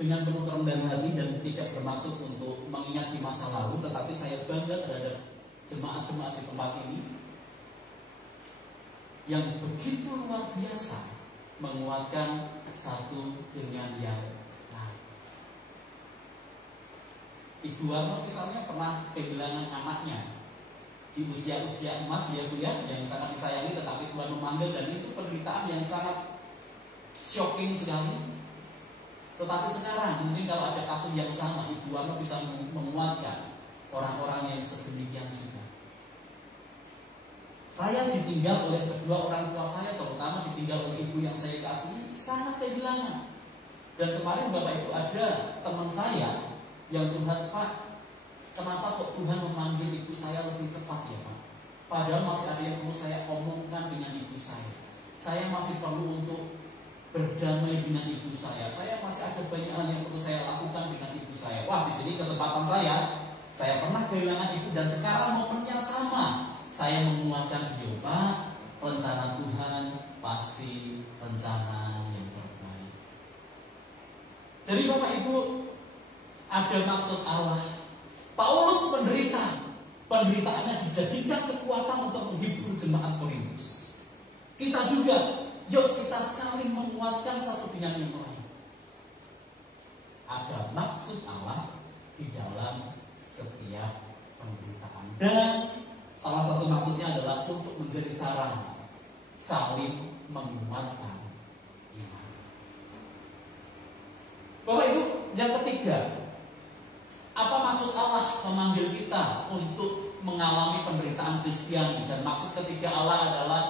Dengan penuh kerendahan hati dan tidak bermaksud untuk mengingat di masa lalu, tetapi saya bangga terhadap jemaat-jemaat di tempat ini yang begitu luar biasa menguatkan satu dengan yang lain. Ibu Warno misalnya pernah kehilangan anaknya di usia-usia emas, ya Bu ya, yang sangat disayangi, tetapi Tuhan memanggil, dan itu penderitaan yang sangat shocking sekali. Tetapi sekarang mungkin kalau ada kasus yang sama, Ibu Warno bisa menguatkan orang-orang yang sedemikian juga. Saya ditinggal oleh kedua orang tua saya, terutama ditinggal oleh ibu yang saya kasihi, sangat kehilangan. Dan kemarin Bapak Ibu ada teman saya yang curhat, Pak, kenapa kok Tuhan memanggil ibu saya lebih cepat ya Pak? Padahal masih ada yang perlu saya omongkan dengan ibu saya. Saya masih perlu untuk berdamai dengan ibu saya. Saya masih ada banyak hal yang perlu saya lakukan dengan ibu saya. Wah, di sini kesempatan saya pernah kehilangan ibu, dan sekarang momennya sama. Saya menguatkan beliau, Pak, rencana Tuhan pasti rencana yang terbaik. Jadi Bapak Ibu, ada maksud Allah. Paulus menderita, penderitaannya dijadikan kekuatan untuk menghibur jemaat Korintus. Kita juga, yuk kita saling menguatkan satu dengan yang lain. Ada maksud Allah di dalam setiap penderitaan. Dan salah satu maksudnya adalah untuk menjadi sarana saling menguatkan iman. Bapak Ibu, yang ketiga, apa maksud Allah memanggil kita untuk mengalami penderitaan Kristiani? Dan maksud ketiga Allah adalah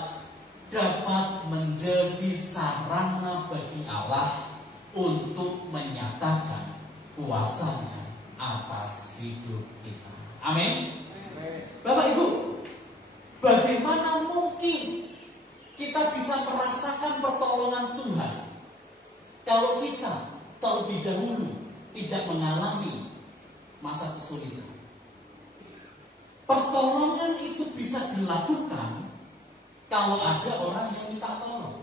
dapat menjadi sarana bagi Allah untuk menyatakan kuasanya atas hidup kita. Amin. Bapak Ibu, bagaimana mungkin kita bisa merasakan pertolongan Tuhan kalau kita terlebih dahulu tidak mengalami masa kesulitan. Pertolongan itu bisa dilakukan kalau ada orang yang minta tolong.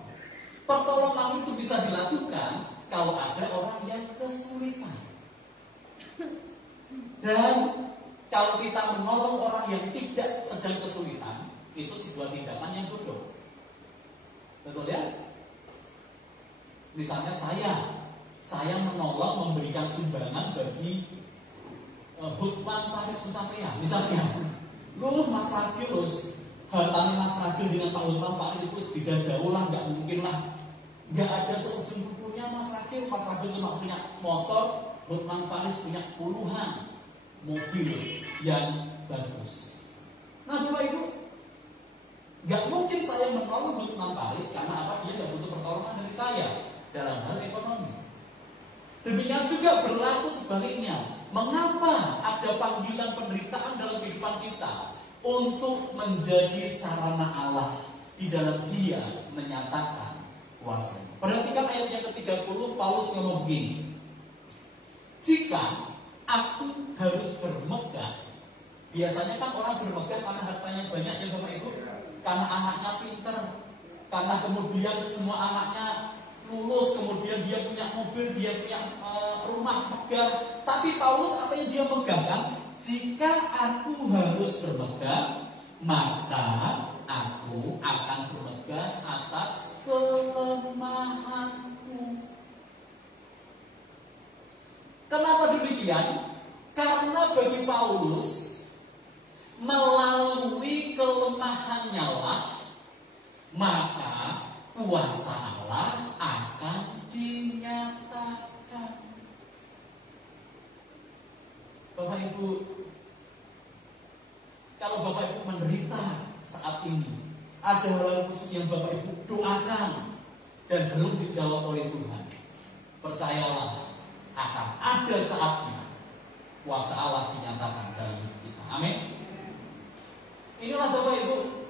Pertolongan itu bisa dilakukan kalau ada orang yang kesulitan. Dan kalau kita menolong orang yang tidak sedang kesulitan, itu sebuah tindakan yang bodoh. Betul ya? Misalnya saya menolong memberikan sumbangan bagi Hutman Paris Hutapea, misalnya. Loh Mas Radius, hartanya Mas Radius dengan Pak Hutman Paris itu beda jauh lah, nggak mungkin lah. Nggak ada seujung kukunya Mas Radius. Mas Radius cuma punya motor, Hutman Paris punya puluhan mobil yang bagus. Nah Bapak Ibu, nggak mungkin saya menolong Hutman Paris karena apa? Dia nggak butuh pertolongan dari saya dalam hal ekonomi. Demikian juga berlaku sebaliknya. Mengapa ada panggilan penderitaan dalam kehidupan kita untuk menjadi sarana Allah di dalam Dia menyatakan kuasanya? Perhatikan ayat yang ke-30, Paulus ngomong begini. Jika aku harus bermegah, biasanya kan orang bermegah karena hartanya banyak ya Bapak Ibu, karena anaknya pinter, karena kemudian semua anaknya lulus, kemudian dia punya mobil, dia punya rumah megah. Tapi Paulus apa yang dia megahkan? Jika aku harus bermegah, maka aku akan bermegah atas kelemahanku. Kenapa demikian? Karena bagi Paulus, melalui kelemahannya lah, maka kuasa Allah akan dinyatakan. Bapak Ibu, kalau Bapak Ibu menderita saat ini, ada hal khusus yang Bapak Ibu doakan dan belum dijawab oleh Tuhan, percayalah akan ada saatnya kuasa Allah dinyatakan dalam hidup kita. Amin. Inilah Bapak Ibu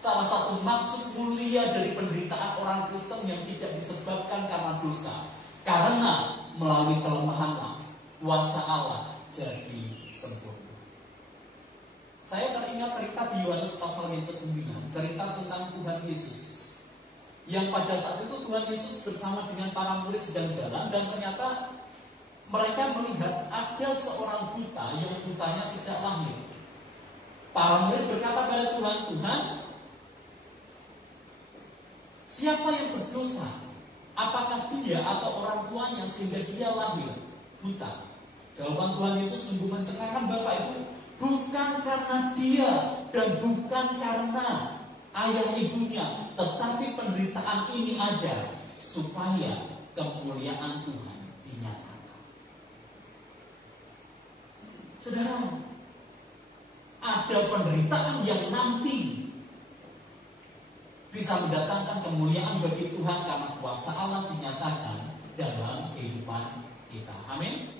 salah satu maksud mulia dari penderitaan orang Kristen yang tidak disebabkan karena dosa, karena melalui kelemahan kuasa Allah jadi sempurna. Saya teringat cerita di Yohanes pasal yang ke-9, cerita tentang Tuhan Yesus, yang pada saat itu Tuhan Yesus bersama dengan para murid sedang jalan, dan ternyata mereka melihat ada seorang buta yang butanya sejak lahir. Para murid berkata pada Tuhan, Tuhan, siapa yang berdosa? Apakah dia atau orang tuanya sehingga dia lahir buta? Jawaban Tuhan Yesus sungguh mencengangkan Bapak Ibu. Bukan karena dia dan bukan karena ayah ibunya, tetapi penderitaan ini ada supaya kemuliaan Tuhan dinyatakan. Saudara, ada penderitaan yang nanti bisa mendatangkan kemuliaan bagi Tuhan karena kuasa Allah dinyatakan dalam kehidupan kita. Amin.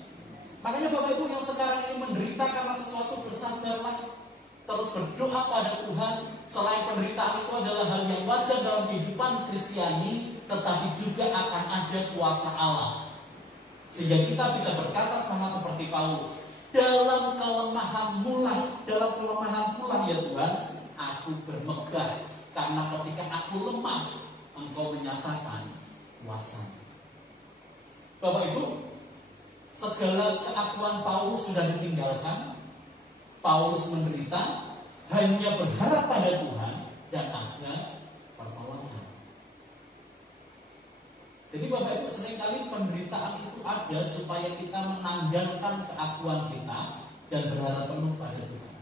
Makanya Bapak Ibu yang sekarang ini menderita karena sesuatu, bersabarlah, terus berdoa pada Tuhan. Selain penderitaan itu adalah hal yang wajar dalam kehidupan Kristiani, tetapi juga akan ada kuasa Allah, sehingga kita bisa berkata sama seperti Paulus, dalam kelemahanmu lah ya Tuhan, aku bermegah, karena ketika aku lemah, Engkau menyatakan kuasa. Bapak Ibu, segala keakuan Paulus sudah ditinggalkan. Paulus menderita, hanya berharap pada Tuhan dan ada pertolongan. Jadi Bapak Ibu, seringkali penderitaan itu ada supaya kita menanggalkan keakuan kita dan berharap penuh pada Tuhan.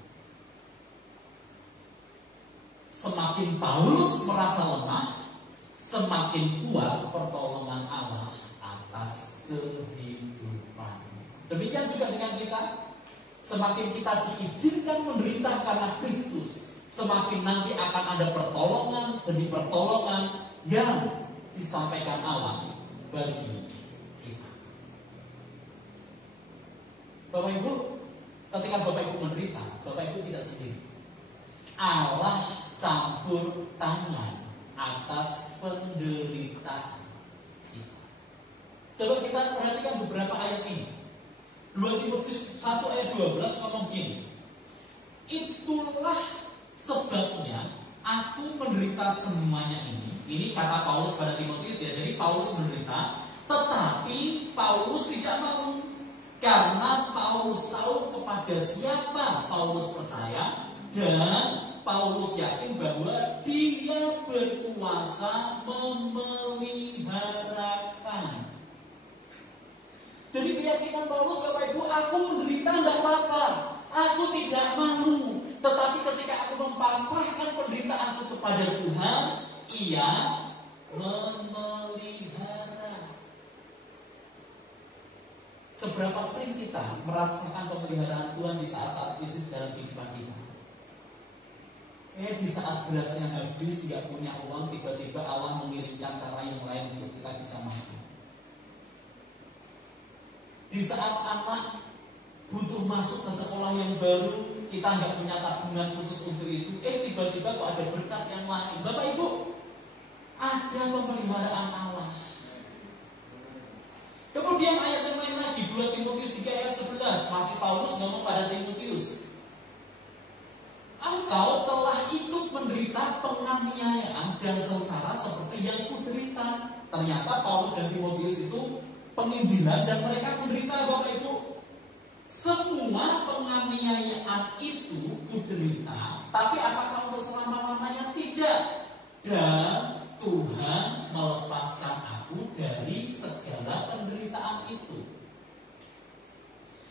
Semakin Paulus merasa lemah, semakin kuat pertolongan Allah atas kehidupan. Demikian juga dengan kita. Semakin kita diizinkan menderita karena Kristus, semakin nanti akan ada pertolongan demi pertolongan yang disampaikan Allah bagi kita. Bapak Ibu, ketika Bapak Ibu menderita, Bapak Ibu tidak sendiri. Allah campur tangan atas penderitaan kita. Coba kita perhatikan beberapa ayat ini. 2 Timotius 1 ayat 12 ngomong gini, itulah sebabnya aku menderita semuanya ini. Ini kata Paulus pada Timotius ya. Jadi Paulus menderita, tetapi Paulus tidak malu, karena Paulus tahu kepada siapa Paulus percaya, dan Paulus yakin bahwa dia berkuasa memeliharakan. Jadi keyakinan Paulus, Bapak Ibu, aku menderita tidak apa-apa, aku tidak malu. Tetapi ketika aku mempasrahkan penderitaanku kepada Tuhan, Ia memelihara. Seberapa sering kita merasakan pemeliharaan Tuhan di saat-saat krisis dalam kehidupan kita? Di saat berasnya habis, nggak punya uang, tiba-tiba Allah mengirimkan cara yang lain untuk kita bisa makan. Di saat anak butuh masuk ke sekolah yang baru, kita nggak punya tabungan khusus untuk itu. Tiba-tiba kok ada berkat yang lain. Bapak Ibu, ada pemeliharaan Allah. Kemudian ayat yang lain lagi, 2 Timotius 3 ayat 11, masih Paulus ngomong pada Timotius, engkau telah ikut menderita penganiayaan dan sengsara seperti yang kuderita. Ternyata Paulus dan Timotius itu penginjilan dan mereka menderita, Bapak Ibu. Semua penganiayaan itu kuderita, tapi apakah untuk selama-lamanya? Tidak. Dan Tuhan melepaskan aku dari segala penderitaan itu.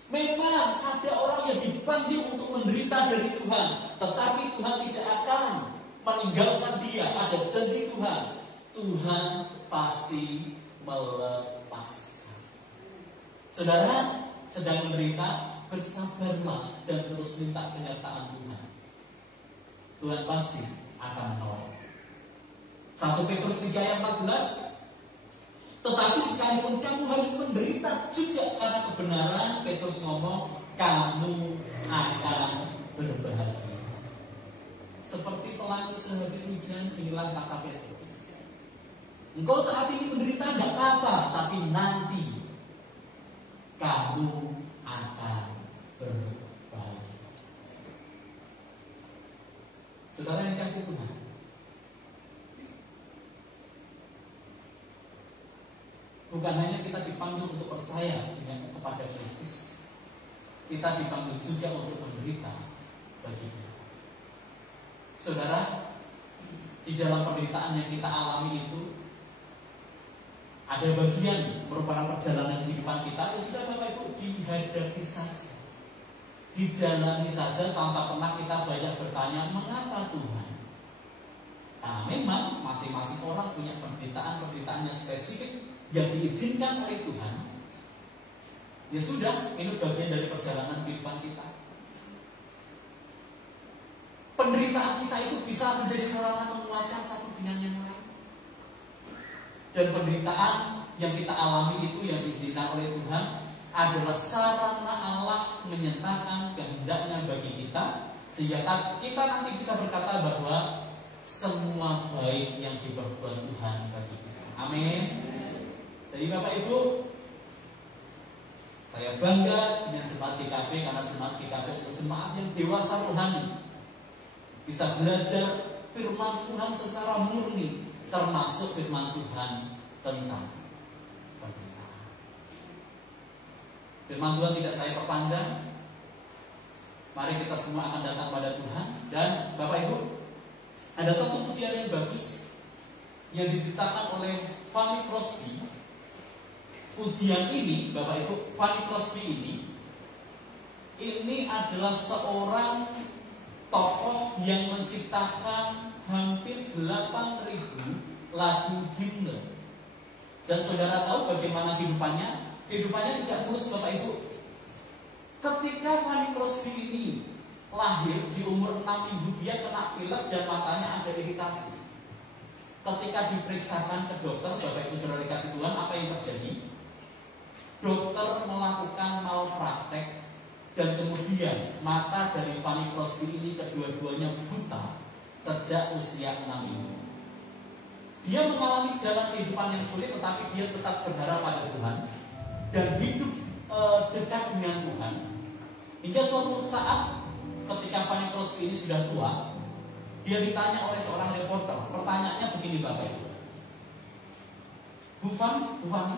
Memang ada orang yang dipanggil untuk menderita dari Tuhan, tetapi Tuhan tidak akan meninggalkan dia. Ada janji Tuhan, Tuhan pasti melepaskan. Saudara sedang menderita, bersabarlah dan terus minta penyertaan Tuhan. Tuhan pasti akan menolong. 1 Petrus 3 ayat 14, tetapi sekalipun kamu harus menderita juga karena kebenaran, Petrus ngomong, kamu akan berbahagia. Seperti pelangi sehabis hujan, inilah kata Petrus. Engkau saat ini menderita tidak apa-apa, tapi nanti kamu akan berbahagia. Saudara yang dikasihi Tuhan, bukan hanya kita dipanggil untuk percaya kepada Kristus, kita dipanggil juga untuk menderita bagi Dia. Saudara, di dalam penderitaan yang kita alami itu ada bagian merupakan perjalanan kehidupan kita. Ya sudah Bapak Ibu, dihadapi saja, dijalani saja tanpa pernah kita banyak bertanya mengapa Tuhan. Karena memang masing-masing orang punya penderitaan yang spesifik yang diizinkan oleh Tuhan. Ya sudah, ini bagian dari perjalanan kehidupan kita. Penderitaan kita itu bisa menjadi sarana menguatkan satu dengan yang lain. Dan penderitaan yang kita alami itu yang diizinkan oleh Tuhan adalah sarana Allah menyatakan kehendaknya bagi kita, sehingga kita nanti bisa berkata bahwa semua baik yang diperbuat Tuhan bagi kita. Amin. Jadi Bapak Ibu, saya bangga dengan jemaat GKP karena jemaat GKP adalah jemaat yang dewasa rohani, bisa belajar firman Tuhan secara murni, termasuk firman Tuhan tentang penderitaan. Firman Tuhan tidak saya perpanjang. Mari kita semua akan datang pada Tuhan. Dan Bapak Ibu, ada satu pujian yang bagus yang diciptakan oleh Fanny Crosby. Pujian ini, Bapak Ibu, Fanny Crosby ini adalah seorang tokoh yang menciptakan hampir 8.000 lagu himne. Dan saudara tahu bagaimana kehidupannya? Kehidupannya tidak mulus, Bapak Ibu. Ketika Fanny Crosby ini lahir di umur 6 minggu, dia kena pilek dan matanya ada iritasi. Ketika diperiksakan ke dokter, Bapak Ibu saudara dikasih Tuhan, apa yang terjadi? Dokter melakukan malpraktek dan kemudian mata dari Fanny Crosby ini kedua-duanya buta sejak usia 6 minggu. Dia mengalami jalan kehidupan yang sulit, tetapi dia tetap berharap pada Tuhan dan hidup dekat dengan Tuhan. Hingga suatu saat ketika Fanny Crosby ini sudah tua, dia ditanya oleh seorang reporter. Pertanyaannya begini, Bapak Ibu. Bu Fanny,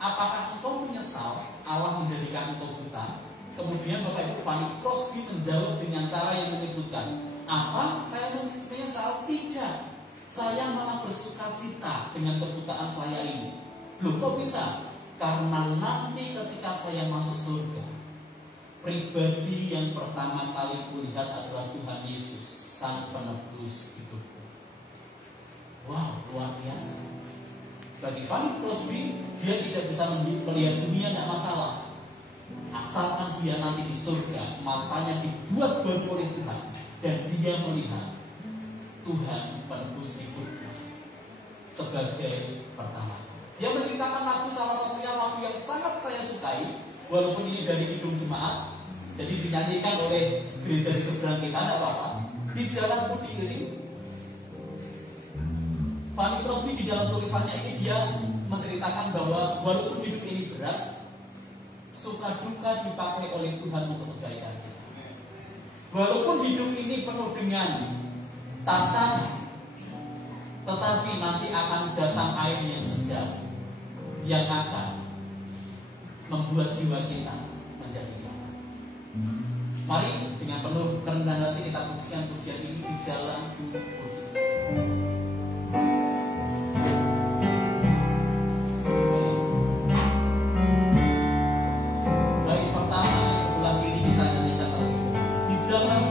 apakah engkau menyesal Allah menjadikan engkau buta? Kemudian Bapak Ibu, Fanny Crosby menjawab dengan cara yang menyebutkan, apa? Saya menyesal? Tidak. Saya malah bersuka cita dengan kebutaan saya ini. Loh, kok bisa? Karena nanti ketika saya masuk surga, pribadi yang pertama kali kulihat adalah Tuhan Yesus, Sang Penebus hidupku. Wow, luar biasa. Bagi Fanny Crosby, dia tidak bisa melihat dunia, tidak masalah. Asalkan dia nanti di surga, matanya dibuat baru oleh Tuhan, dan dia melihat Tuhan Penebus hidupnya sebagai pertama. Dia menceritakan lagu, salah satunya lagu yang sangat saya sukai, walaupun ini dari Kidung Jemaat, jadi dinyanyikan oleh gereja di seberang kita, tidak apa-apa. Di jalanku diiring. Fanny Crosby di dalam tulisannya ini dia menceritakan bahwa walaupun hidup ini berat, suka duka dipakai oleh Tuhan untuk kebaikan kita. Walaupun hidup ini penuh dengan tantangan, tetapi nanti akan datang air yang segar yang akan membuat jiwa kita menjadi nyaman. Mari dengan penuh kerendahan hati kita pujikan pujian ini di jalan baik pertama sebelah kiri kita nyanyikan lagi di jalan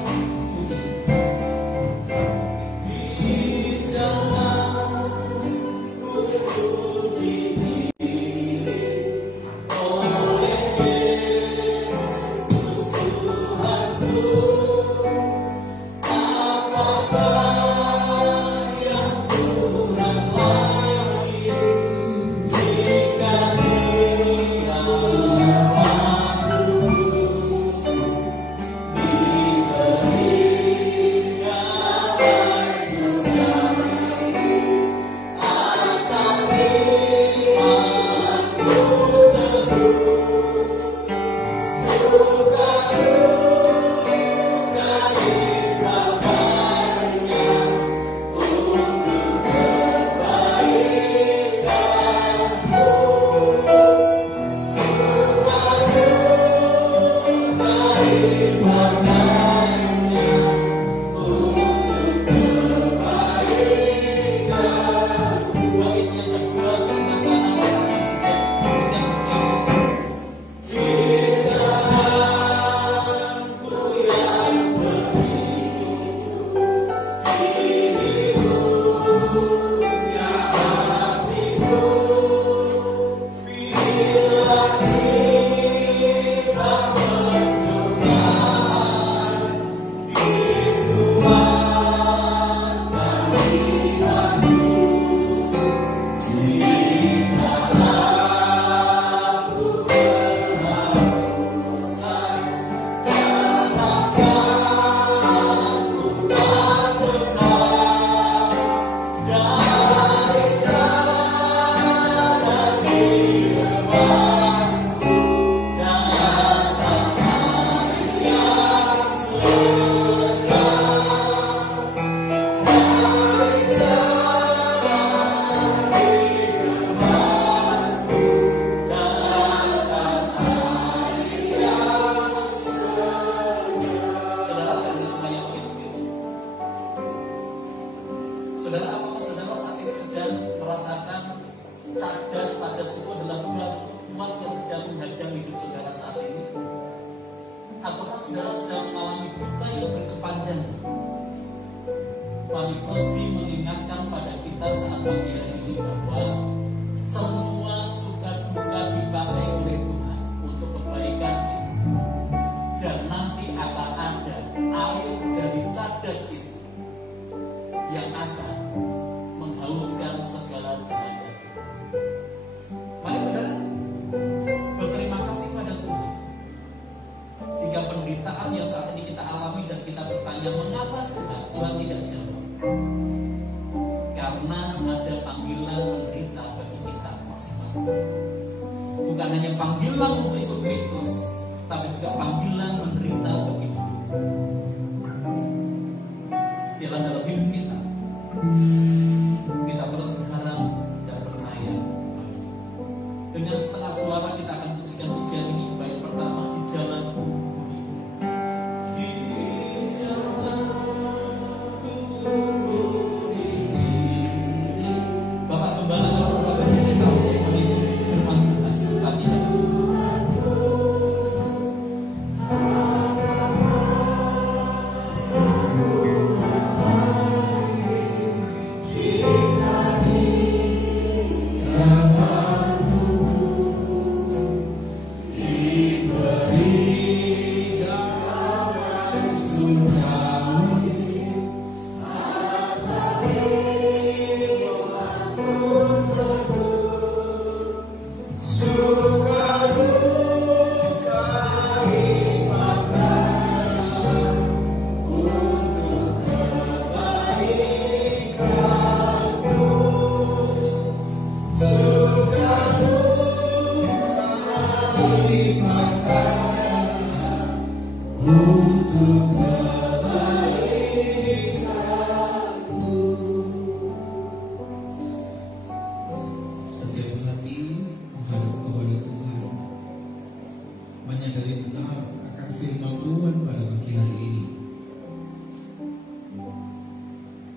Fanny Crosby mengingatkan pada kita saat panggilan ini bahwa semua suka duka dipakai oleh Tuhan untuk kebaikan kita, dan nanti akan ada air dari cadas itu yang akan menghauskan segala dahaga kita. Mari saudara berterima kasih pada Tuhan jika penderitaan yang saat ini kita alami dan kita bertanya mengapa Tuhan tidak jawab. Karena ada panggilan menderita bagi kita masing-masing. bukan hanya panggilan untuk ikut Kristus, tapi juga panggilan menderita begitu. Biarlah dalam hidup kita terus berharap dan percaya. Dengan setengah suara kita akan pujikan pujian ini. Baik pertama, di jalanku. Bapak Gembala dan Bapak kita untuk mengikuti firman Tuhan. Kasih.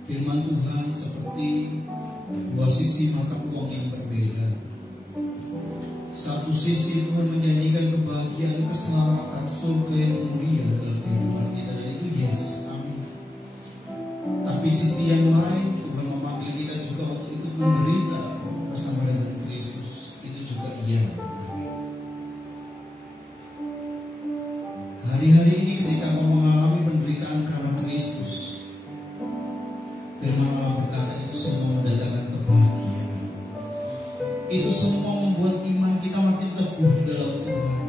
Firman Tuhan seperti dua sisi mata uang yang berbeda. Satu sisi Tuhan menjanjikan kebahagiaan, keselamatan, surga yang mulia dalam kehidupan kita, dan itu yes, amin. Tapi sisi yang lain, Tuhan memanggil kita juga untuk ikut menderita bersama dengan Kristus. Itu juga iya, amin. Hari-hari ini ketika kau mengalami penderitaan karena Kristus, firman Allah berkata itu semua mendatangkan kebahagiaan. Itu semua membuat iman kita makin teguh dalam Tuhan.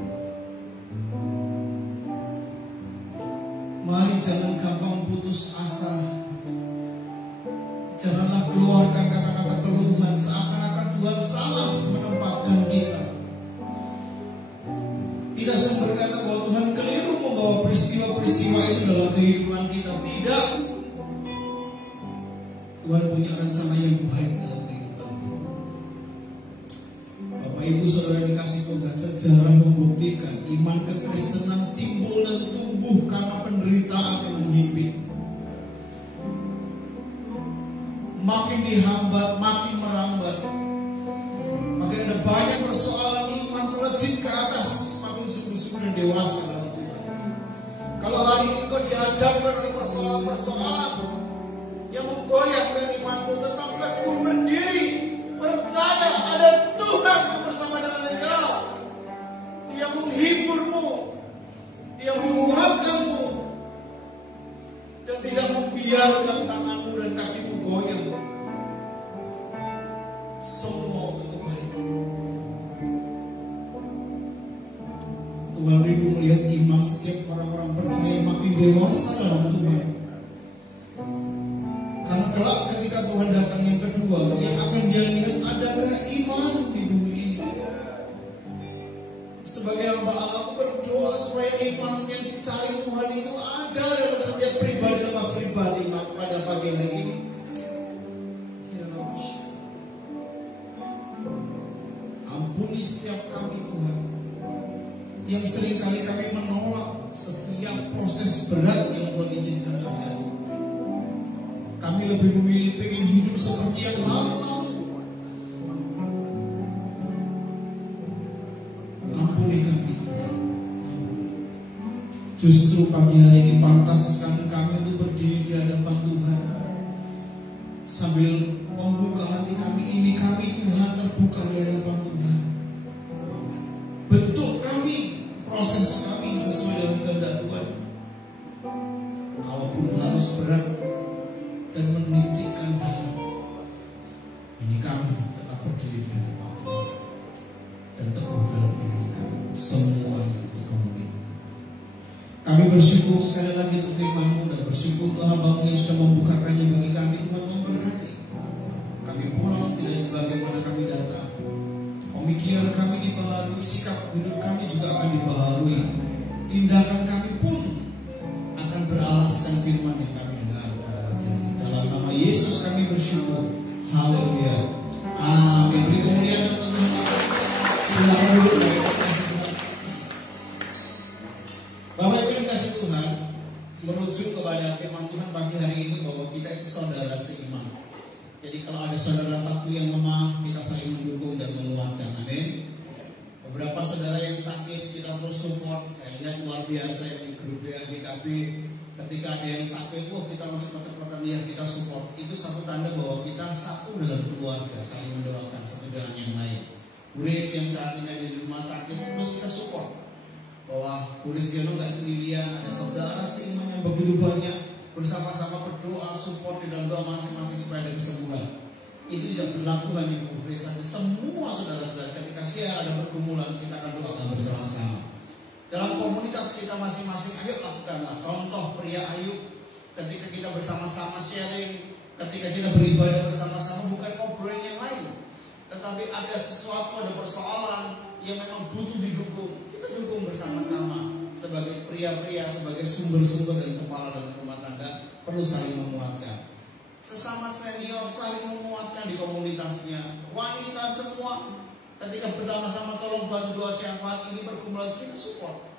Mari jangan gampang putus asa. Janganlah keluarkan kata-kata keluhan seakan-akan Tuhan salah menempatkan kita. Kita sering berkata bahwa Tuhan keliru membawa peristiwa-peristiwa itu dalam kehidupan kita. Tidak. Tuhan punya rencana yang baik dalam kehidupan kita. Bapak Ibu Saudara dikasih Tuhan, sejarah membuktikan iman kekristenan timbul dan tumbuh karena penderitaan yang menghimpit. Makin dihambat, makin merambat. Makin ada banyak persoalan iman melejit ke atas, makin sungguh-sungguh dan dewasa dalam Tuhan. Kalau hari ini kau dihadapkan oleh persoalan-persoalan yang menggoyahkan imanmu, tetap teguh berdiri, percaya ada Tuhan yang bersama dengan engkau. Dia menghiburmu, Dia menguatkanmu, dan tidak membiarkan tanganmu dan kakimu goyah. Semua untuk kebaikan. Tuhan rindu melihat iman setiap orang-orang percaya makin dewasa dalam Tuhan. Karena kelak ketika Tuhan datang yang kedua, yang akan dia lihat adakah iman di bumi ini. Sebagai hamba Allah berdoa supaya iman yang dicari Tuhan itu ada dalam setiap pribadi lepas pribadi pada pagi hari ini. Ampuni setiap kami Tuhan, yang seringkali kami menolak setiap proses berat yang Tuhan izinkan terjadi. Kami lebih memilih pengen hidup seperti yang lalu. Ampuni kami Tuhan. Justru pagi hari ini pantaskan kami untuk berdiri di hadapan Tuhan, sambil membuka hati kami ini. Kami Tuhan terbuka di hadapan Tuhan. Bentuk kami, proses kami sesuai dengan kehendak Tuhan. Kalaupun harus berat dan menitikkan darah, ini kami tetap berdiri di hadapan Tuhan dan teguh dalam iman kami. Semua yang dikemudian, kami bersyukur sekali lagi untuk firman-Mu, dan bersyukur untuk hamba-Mu yang sudah membukakannya bagi kami. Tuhan memberkati kami pulang tidak sebagaimana kami datang. Pemikiran kami dibaharui, sikap hidup kami juga akan dibaharui. Tindakan kami pun akan beralaskan firman yang kami dengar. Dalam nama Yesus kami bersyukur. Haleluya. Amin. Beri kemuliaan untuk Tuhan. Silakan duduk. Bapak Ibu dikasih Tuhan, merujuk kepada firman Tuhan pagi hari ini bahwa kita itu saudara seiman. Jadi kalau ada saudara satu yang lemah, kita saling mendukung dan menguatkan. Amin. Beberapa saudara yang sakit, kita terus support. Saya lihat luar biasa yang di grup GKB. Ketika ada yang sakit, kita cepat-cepatan ya kita support. Itu satu tanda bahwa kita satu dalam keluarga, saling mendoakan satu dengan yang lain. Buris yang saat ini ada di rumah sakit, terus kita support. Bahwa Buris Diono nggak sendirian, ada saudara seiman yang begitu banyak. Bersama-sama berdoa, support di dalam doa masing-masing supaya ada kesembuhan. Itu tidak berlaku hanya Buris saja. Semua saudara-saudara ketika siar ada pergumulan, kita akan doakan bersama-sama. Dalam komunitas kita masing-masing, ayo lakukanlah. Contoh pria Ayub, ketika kita bersama-sama sharing, ketika kita beribadah bersama-sama, bukan ngobrolin yang lain, tetapi ada sesuatu, ada persoalan yang memang butuh didukung. Kita dukung bersama-sama. Sebagai pria-pria, sebagai sumber-sumber dan kepala dalam rumah tangga, perlu saling menguatkan. Sesama senior saling menguatkan di komunitasnya. Wanita semua ketika bersama-sama tolong bantu doa syafaat ini pergumulan, kita support.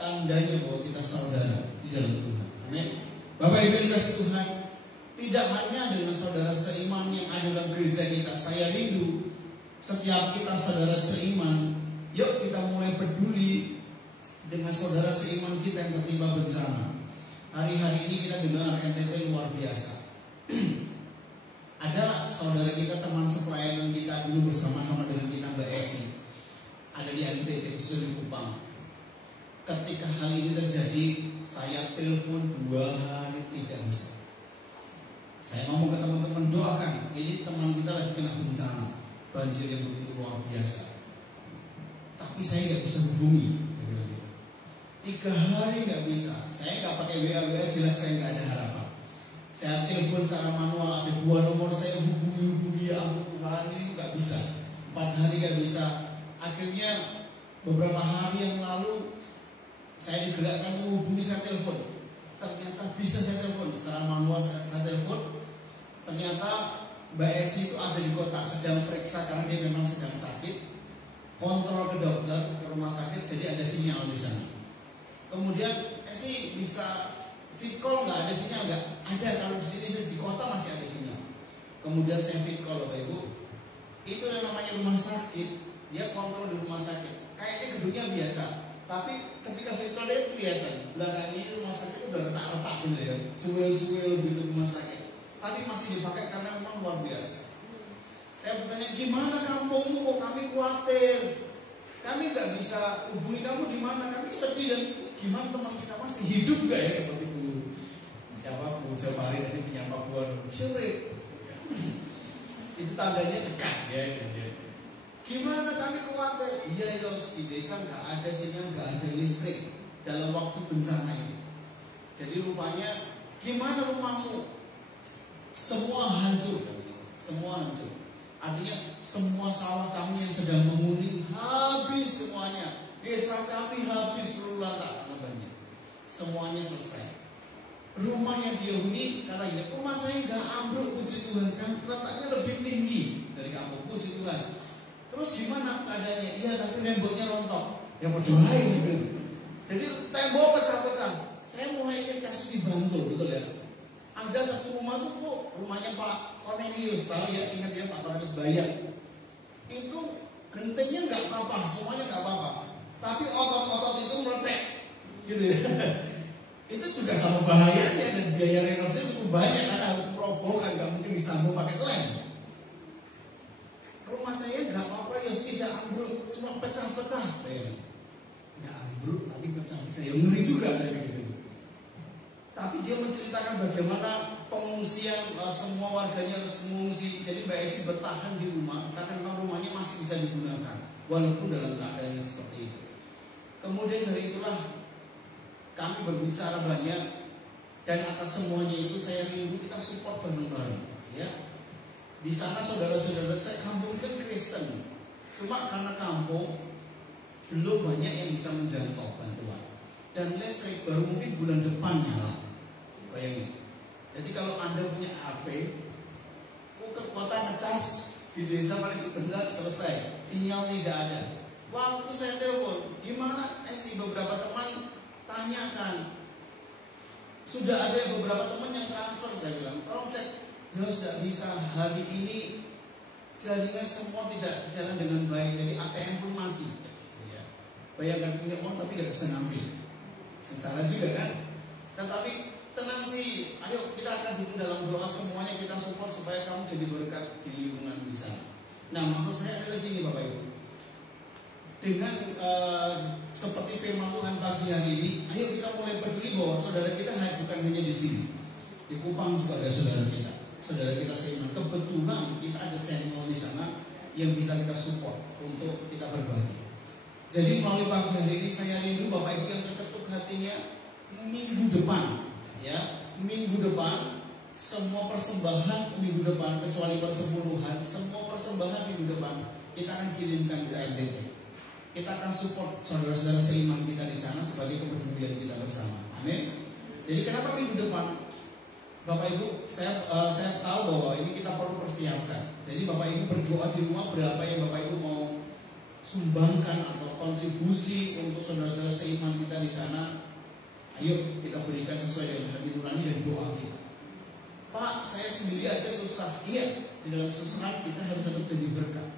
Tandanya bahwa kita saudara di dalam Tuhan. Amin. Bapak Ibu dikasih Tuhan, tidak hanya dengan saudara seiman yang ada dalam gereja kita. Saya rindu setiap kita saudara seiman, yuk kita mulai peduli dengan saudara seiman kita yang tertimpa bencana. Hari-hari ini kita dengar NTT luar biasa. Ada saudara kita, teman sepelayanan kita dulu bersama-sama dengan kita, Mbak Esi, ada di NTT, khusus di Kupang. Ketika hal ini terjadi, saya telepon 2 hari tidak bisa. Saya ngomong ke teman-teman, doakan. Ini teman kita lagi kena bencana, banjir yang begitu luar biasa. Tapi saya nggak bisa hubungi. 3 hari nggak bisa. Saya nggak pakai WA, jelas saya nggak ada harapan. Saya telepon secara manual, ada 2 nomor saya hubungi ya ampun Tuhan, ini nggak bisa. 4 hari nggak bisa. Akhirnya beberapa hari yang lalu saya digerakkan menghubungi, saya telepon. Ternyata bisa saya telepon secara manual, saya telepon. Ternyata Mbak Esi itu ada di kota, sedang periksa karena dia memang sedang sakit. Kontrol ke dokter, ke rumah sakit, jadi ada sinyal di sana. Kemudian Esi bisa fit call, nggak ada sinyal nggak? Ada, kalau di sini di kota masih ada sinyal. Kemudian saya fit call Bapak Ibu. Itu yang namanya rumah sakit, dia kontrol di rumah sakit. Kayaknya gedungnya biasa, tapi ketika fit call dia kelihatan belakangnya rumah sakit udah retak-retak gitu ya, cuil-cuil gitu rumah sakit. Tapi masih dipakai karena memang luar biasa. Saya bertanya, gimana kampungmu kok kami khawatir? Kami nggak bisa hubungi kamu, gimana? Kami sedih dan gimana teman kita masih hidup gak ya seperti dulu? Siapa Bu Jabari tadi menyapa Buan sore. Itu tandanya dekat ya. Gimana kami khawatir? Iya di desa nggak ada sinyal, nggak ada listrik dalam waktu bencana ini. Jadi rupanya gimana rumahmu? Semua hancur, semua hancur. Artinya semua sawah kami yang sedang menguning habis semuanya. Desa kami habis rata karena banjir. Semuanya selesai. Rumah yang dihuni kata gini, rumah saya nggak ambruk, puji Tuhan, kan letaknya lebih tinggi dari kampung, puji Tuhan. Terus gimana keadaannya? Iya, tapi temboknya rontok. Ya berdoain gitu. Jadi tembok pecah-pecah. Saya mulai ingat kasus di Bantul, betul ya? Ada satu rumah tuh, Bu, rumahnya Pak Cornelius, tahu ya, ingat ya Pak Cornelius Bayat. Itu gentengnya nggak apa-apa, semuanya nggak apa-apa. Tapi otot-otot itu meledak, gitu ya. Itu juga sama bahayanya dan biaya renovasinya cukup banyak karena harus merobohkan, nggak mungkin disambung pakai lem. Rumah saya nggak apa-apa, ya tidak ambruk, cuma pecah-pecah. Nggak ambruk, tapi pecah-pecah, ya ngeri juga kayak gitu. Tapi dia menceritakan bagaimana pengungsian, semua warganya harus mengungsi. Jadi Mbak Esi bertahan di rumah karena memang rumahnya masih bisa digunakan walaupun dalam keadaan seperti itu. Kemudian dari itulah kami berbicara banyak, dan atas semuanya itu saya rindu kita support bareng-bareng. Ya, di sana saudara-saudara saya, kampung kan Kristen, Cuma karena kampung belum banyak yang bisa menjangkau bantuan. Dan listrik baru mungkin bulan depan nyala. Bayangin. Jadi kalau Anda punya HP, ke kota ngecas, di desa paling sebentar selesai, sinyal tidak ada. Waktu saya telepon, gimana? Si beberapa teman tanyakan, sudah ada beberapa teman yang transfer. Saya bilang, tolong cek. Ya sudah bisa, hari ini jaringan semua tidak jalan dengan baik, jadi ATM pun mati. Ya. Bayangkan punya uang tapi nggak bisa ngambil, sengsara juga kan? Tetapi tenang sih, ayo kita akan duduk dalam doa semuanya, kita support supaya kamu jadi berkat di lingkungan di sana. Nah, maksud saya adalah gini Bapak Ibu, dengan seperti firman Tuhan pagi hari ini, ayo kita mulai peduli bahwa saudara kita bukan hanya di sini, di Kupang juga ada saudara kita seiman. Kebetulan kita ada channel di sana yang bisa kita support untuk kita berbagi. Jadi melalui pagi hari ini saya rindu Bapak Ibu yang terketuk hatinya, minggu depan, ya, minggu depan semua persembahan minggu depan kecuali persepuluhan, semua persembahan minggu depan kita akan kirimkan ke NTT. Kita akan support saudara-saudara seiman kita di sana sebagai kepedulian kita bersama. Amin. Jadi kenapa minggu depan? Bapak Ibu, saya tahu bahwa ini kita perlu persiapkan. Jadi Bapak Ibu berdoa di rumah berapa yang Bapak Ibu mau sumbangkan atau kontribusi untuk saudara-saudara seiman kita di sana. Ayo kita berikan sesuai dengan hati nurani dan doa kita. Pak, saya sendiri aja susah. Iya, di dalam kesusahan kita harus tetap jadi berkat.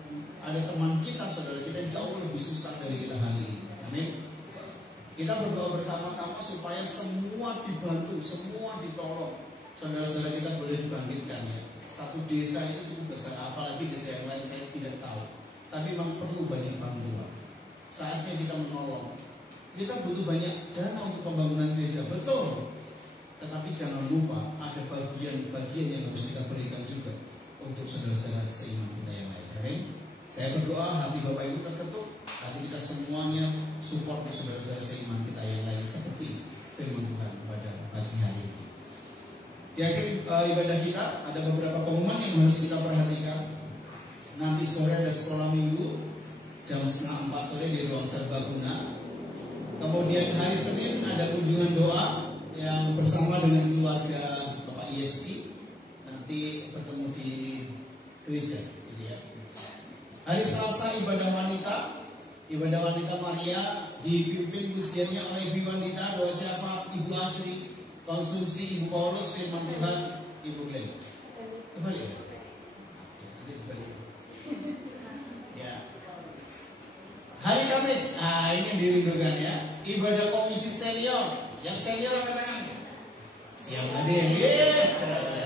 Ada teman kita, saudara kita yang jauh lebih susah dari kita hari ini. Amin. Kita berdoa bersama-sama supaya semua dibantu, semua ditolong. Saudara-saudara kita boleh dibangkitkan ya. Satu desa itu cukup besar, apalagi desa yang lain saya tidak tahu. Tapi memang perlu banyak bantuan. Saatnya kita menolong. Kita butuh banyak dana untuk pembangunan gereja, betul. Tetapi jangan lupa ada bagian-bagian yang harus kita berikan juga untuk saudara-saudara seiman kita yang lain. Amin. Saya berdoa hati Bapak Ibu terketuk, hati kita semuanya support ke saudara-saudara seiman kita yang lain seperti firman Tuhan pada pagi hari ini. Di akhir ibadah kita ada beberapa pengumuman yang harus kita perhatikan. Nanti sore ada sekolah minggu jam 3:30 sore di ruang serbaguna. Kemudian hari Senin ada kunjungan doa yang bersama dengan keluarga Bapak Yesti. Nanti bertemu di gereja. Hari Selasa ibadah wanita Maria dipimpin pujiannya oleh Ibu Wanita, doa syafaat Ibu Asri, konsumsi Ibu Paulus, firman Tuhan Ibu Glenn. Kembali ya? Nanti kembali. Ya. Hari Kamis, ini dirindukan ya. Ibadah komisi senior. Yang senior angkat tangan. Siap hadir.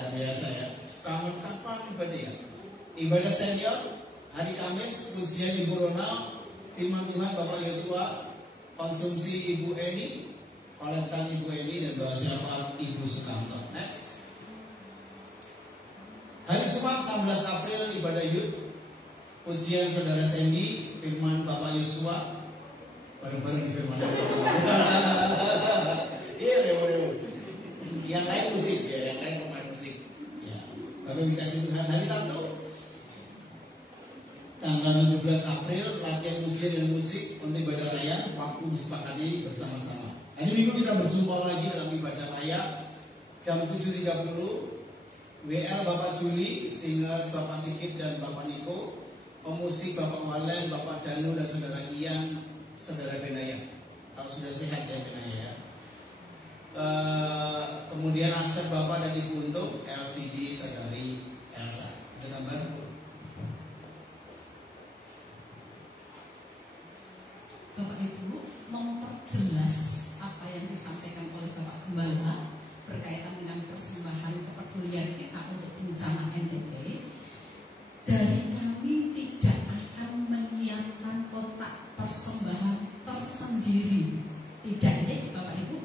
Biasa ya. Kangen kapan ibadah ya? Ibadah senior hari Kamis, pujian Ibu Ronald, firman Tuhan Bapak Yosua, konsumsi Ibu Eni, Koletan Ibu Eni, dan doa syafaat Ibu Sukamto. Next. Hari Jumat 16 April ibadah Yud, pujian Saudara Sandy, firman Bapak Yosua, bareng-bareng di firman Iya, yang lain musik ya, yang lain pemain musik. Ya, kami dikasih Tuhan. Hari Sabtu tanggal 17 April latihan pujian dan musik untuk ibadah raya, waktu disepakati bersama-sama. Hari Minggu kita berjumpa lagi dalam ibadah raya jam 7.30. WL Bapak Juli, singers Bapak Sigit dan Bapak Niko, pemusik Bapak Walen, Bapak Danu dan Saudara Ian, Saudara Benaya. Kalau sudah sehat ya Benaya ya. Kemudian Asep Bapak dan Ibu Untung, LCD Saudari Elsa. Ada tambahan? Bapak Ibu memperjelas apa yang disampaikan oleh Bapak Gembala berkaitan dengan persembahan kepedulian kita untuk bencana NTT. Dari kami tidak akan menyiapkan kotak persembahan tersendiri, tidak ya Bapak Ibu.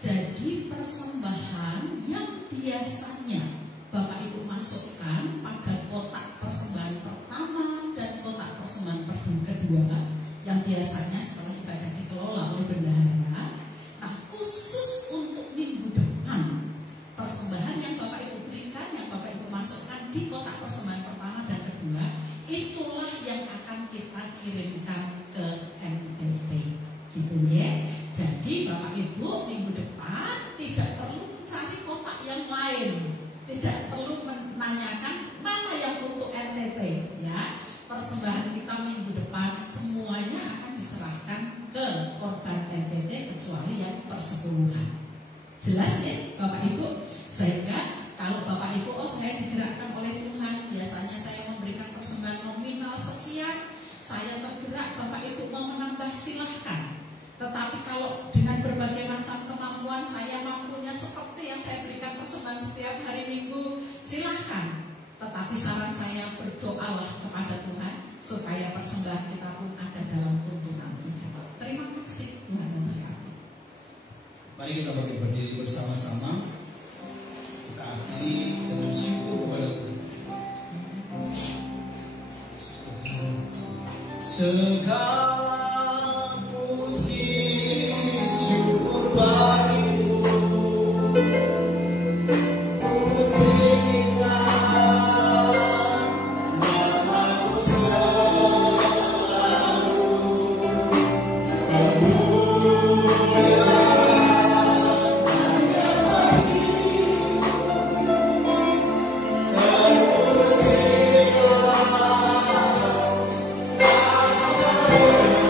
Jadi persembahan yang biasanya Bapak Ibu masukkan pada kotak persembahan pertama dan kotak persembahan kedua, yang biasanya setelah ibadah dikelola oleh bendahara. Nah, khusus untuk minggu depan, persembahan yang Bapak Ibu berikan, yang Bapak Ibu masukkan di kotak persembahan pertama dan kedua, itulah yang akan kita kirimkan ke NTT, gitu ya. Jadi Bapak Ibu minggu depan tidak perlu mencari kotak yang lain, tidak perlu menanyakan mana yang untuk NTT, ya. Persembahan kita minggu depan semuanya akan diserahkan ke korban NTT kecuali yang persepuluhan. Jelas ya Bapak Ibu? Sehingga kalau Bapak Ibu, oh saya digerakkan oleh Tuhan, biasanya saya memberikan persembahan nominal sekian, saya tergerak, Bapak Ibu mau menambah silahkan. Tetapi kalau dengan berbagai macam kemampuan saya mampunya seperti yang saya berikan persembahan setiap hari Minggu, silahkan. Tetapi saran saya, berdoalah kepada Tuhan supaya persembahan kita pun ada dalam tuntunan Tuhan. Terima kasih, Tuhan memberkati. Mari kita berdiri bersama-sama. Kita akhiri dengan syukur kepada Tuhan. Segala puji syukur bagimu, ku tinggikan namamu selalu, kemuliaan hanya bagimu, terpujilah nama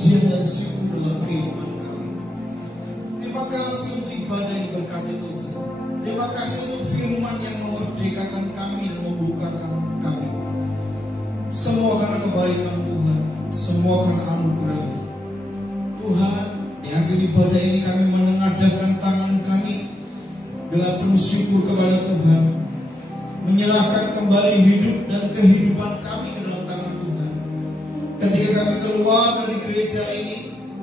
pujian dan syukur dalam kehidupan kami. Terima kasih untuk ibadah yang berkati Tuhan. Terima kasih untuk firman yang memerdekakan kami dan membukakan kami. Semua karena kebaikan Tuhan, semua karena anugerah Tuhan. Di akhir ibadah ini kami menengadahkan tangan kami dengan penuh syukur kepada Tuhan, menyerahkan kembali hidup dan kehidupan kami ke dalam tangan Tuhan. Ketika kami keluar dari gereja ini,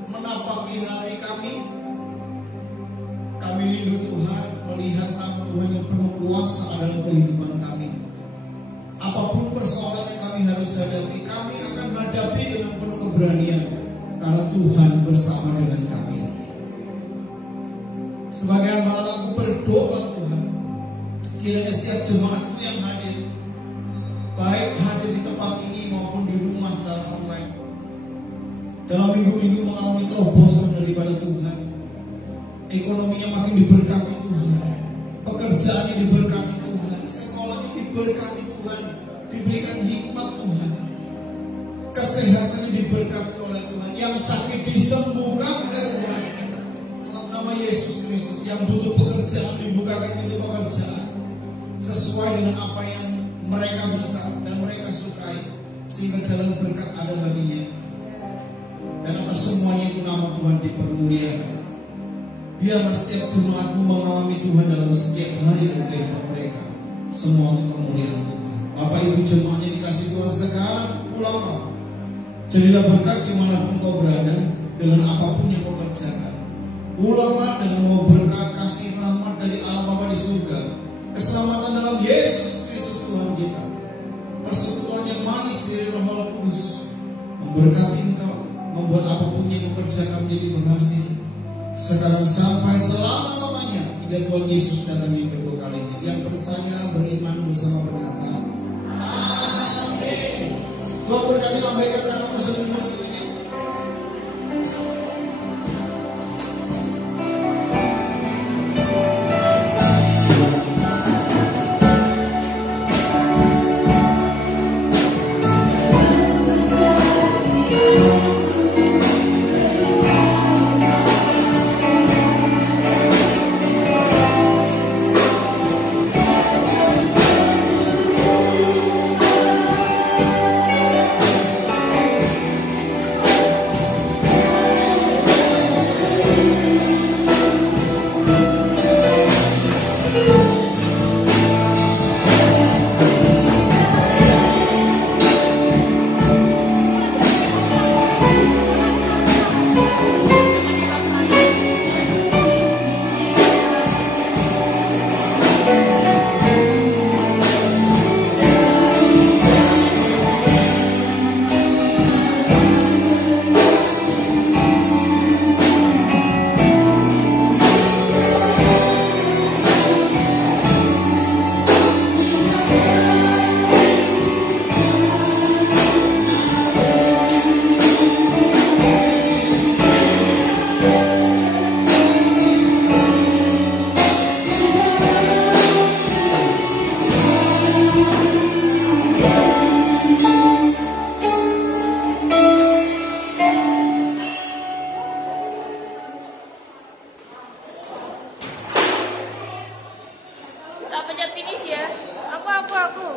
menapaki hari kami rindu Tuhan melihat tangan Tuhan yang penuh kuasa dalam kehidupan kami. Apapun persoalan yang kami harus hadapi, kami akan hadapi dengan penuh keberanian karena Tuhan bersama dengan kami. Sebagai hamba aku berdoa Tuhan, kiranya setiap jemaatmu yang hadir, baik hadir di tempat ini maupun di rumah secara online, dalam minggu-minggu mengalami terobosan daripada Tuhan. Ekonominya makin diberkati Tuhan, pekerjaannya diberkati Tuhan, sekolahnya diberkati Tuhan, diberikan hikmat Tuhan, kesehatannya diberkati oleh Tuhan, yang sakit disembuhkan oleh Tuhan. Dalam nama Yesus Kristus, yang butuh pekerjaan dibukakan pintu pekerjaan sesuai dengan apa yang mereka bisa dan mereka sukai, sehingga jalan berkat ada baginya. Dan atas semuanya itu nama Tuhan dipermuliakan. Biarlah setiap jemaatmu mengalami Tuhan dalam setiap hari dan kehidupan mereka. Semua untuk kemuliaan Tuhan. Bapak Ibu jemaatnya dikasih Tuhan sekarang, pulanglah. Jadilah berkat dimanapun kau berada, dengan apapun yang kau kerjakan. Pulanglah dengan mau berkat kasih rahmat dari Allah Bapa di surga, keselamatan dalam Yesus Kristus Tuhan kita, persekutuan yang manis dari Roh Kudus memberkati engkau, membuat apapun yang kau kerjakan menjadi berhasil. Sekarang sampai selama-lamanya hingga Tuhan Yesus datang yang kedua kalinya. Yang percaya beriman bersama berkata amin. Tuhan berkati, lambaikan tangan bersama ini. Tak pencet finish ya. Aku.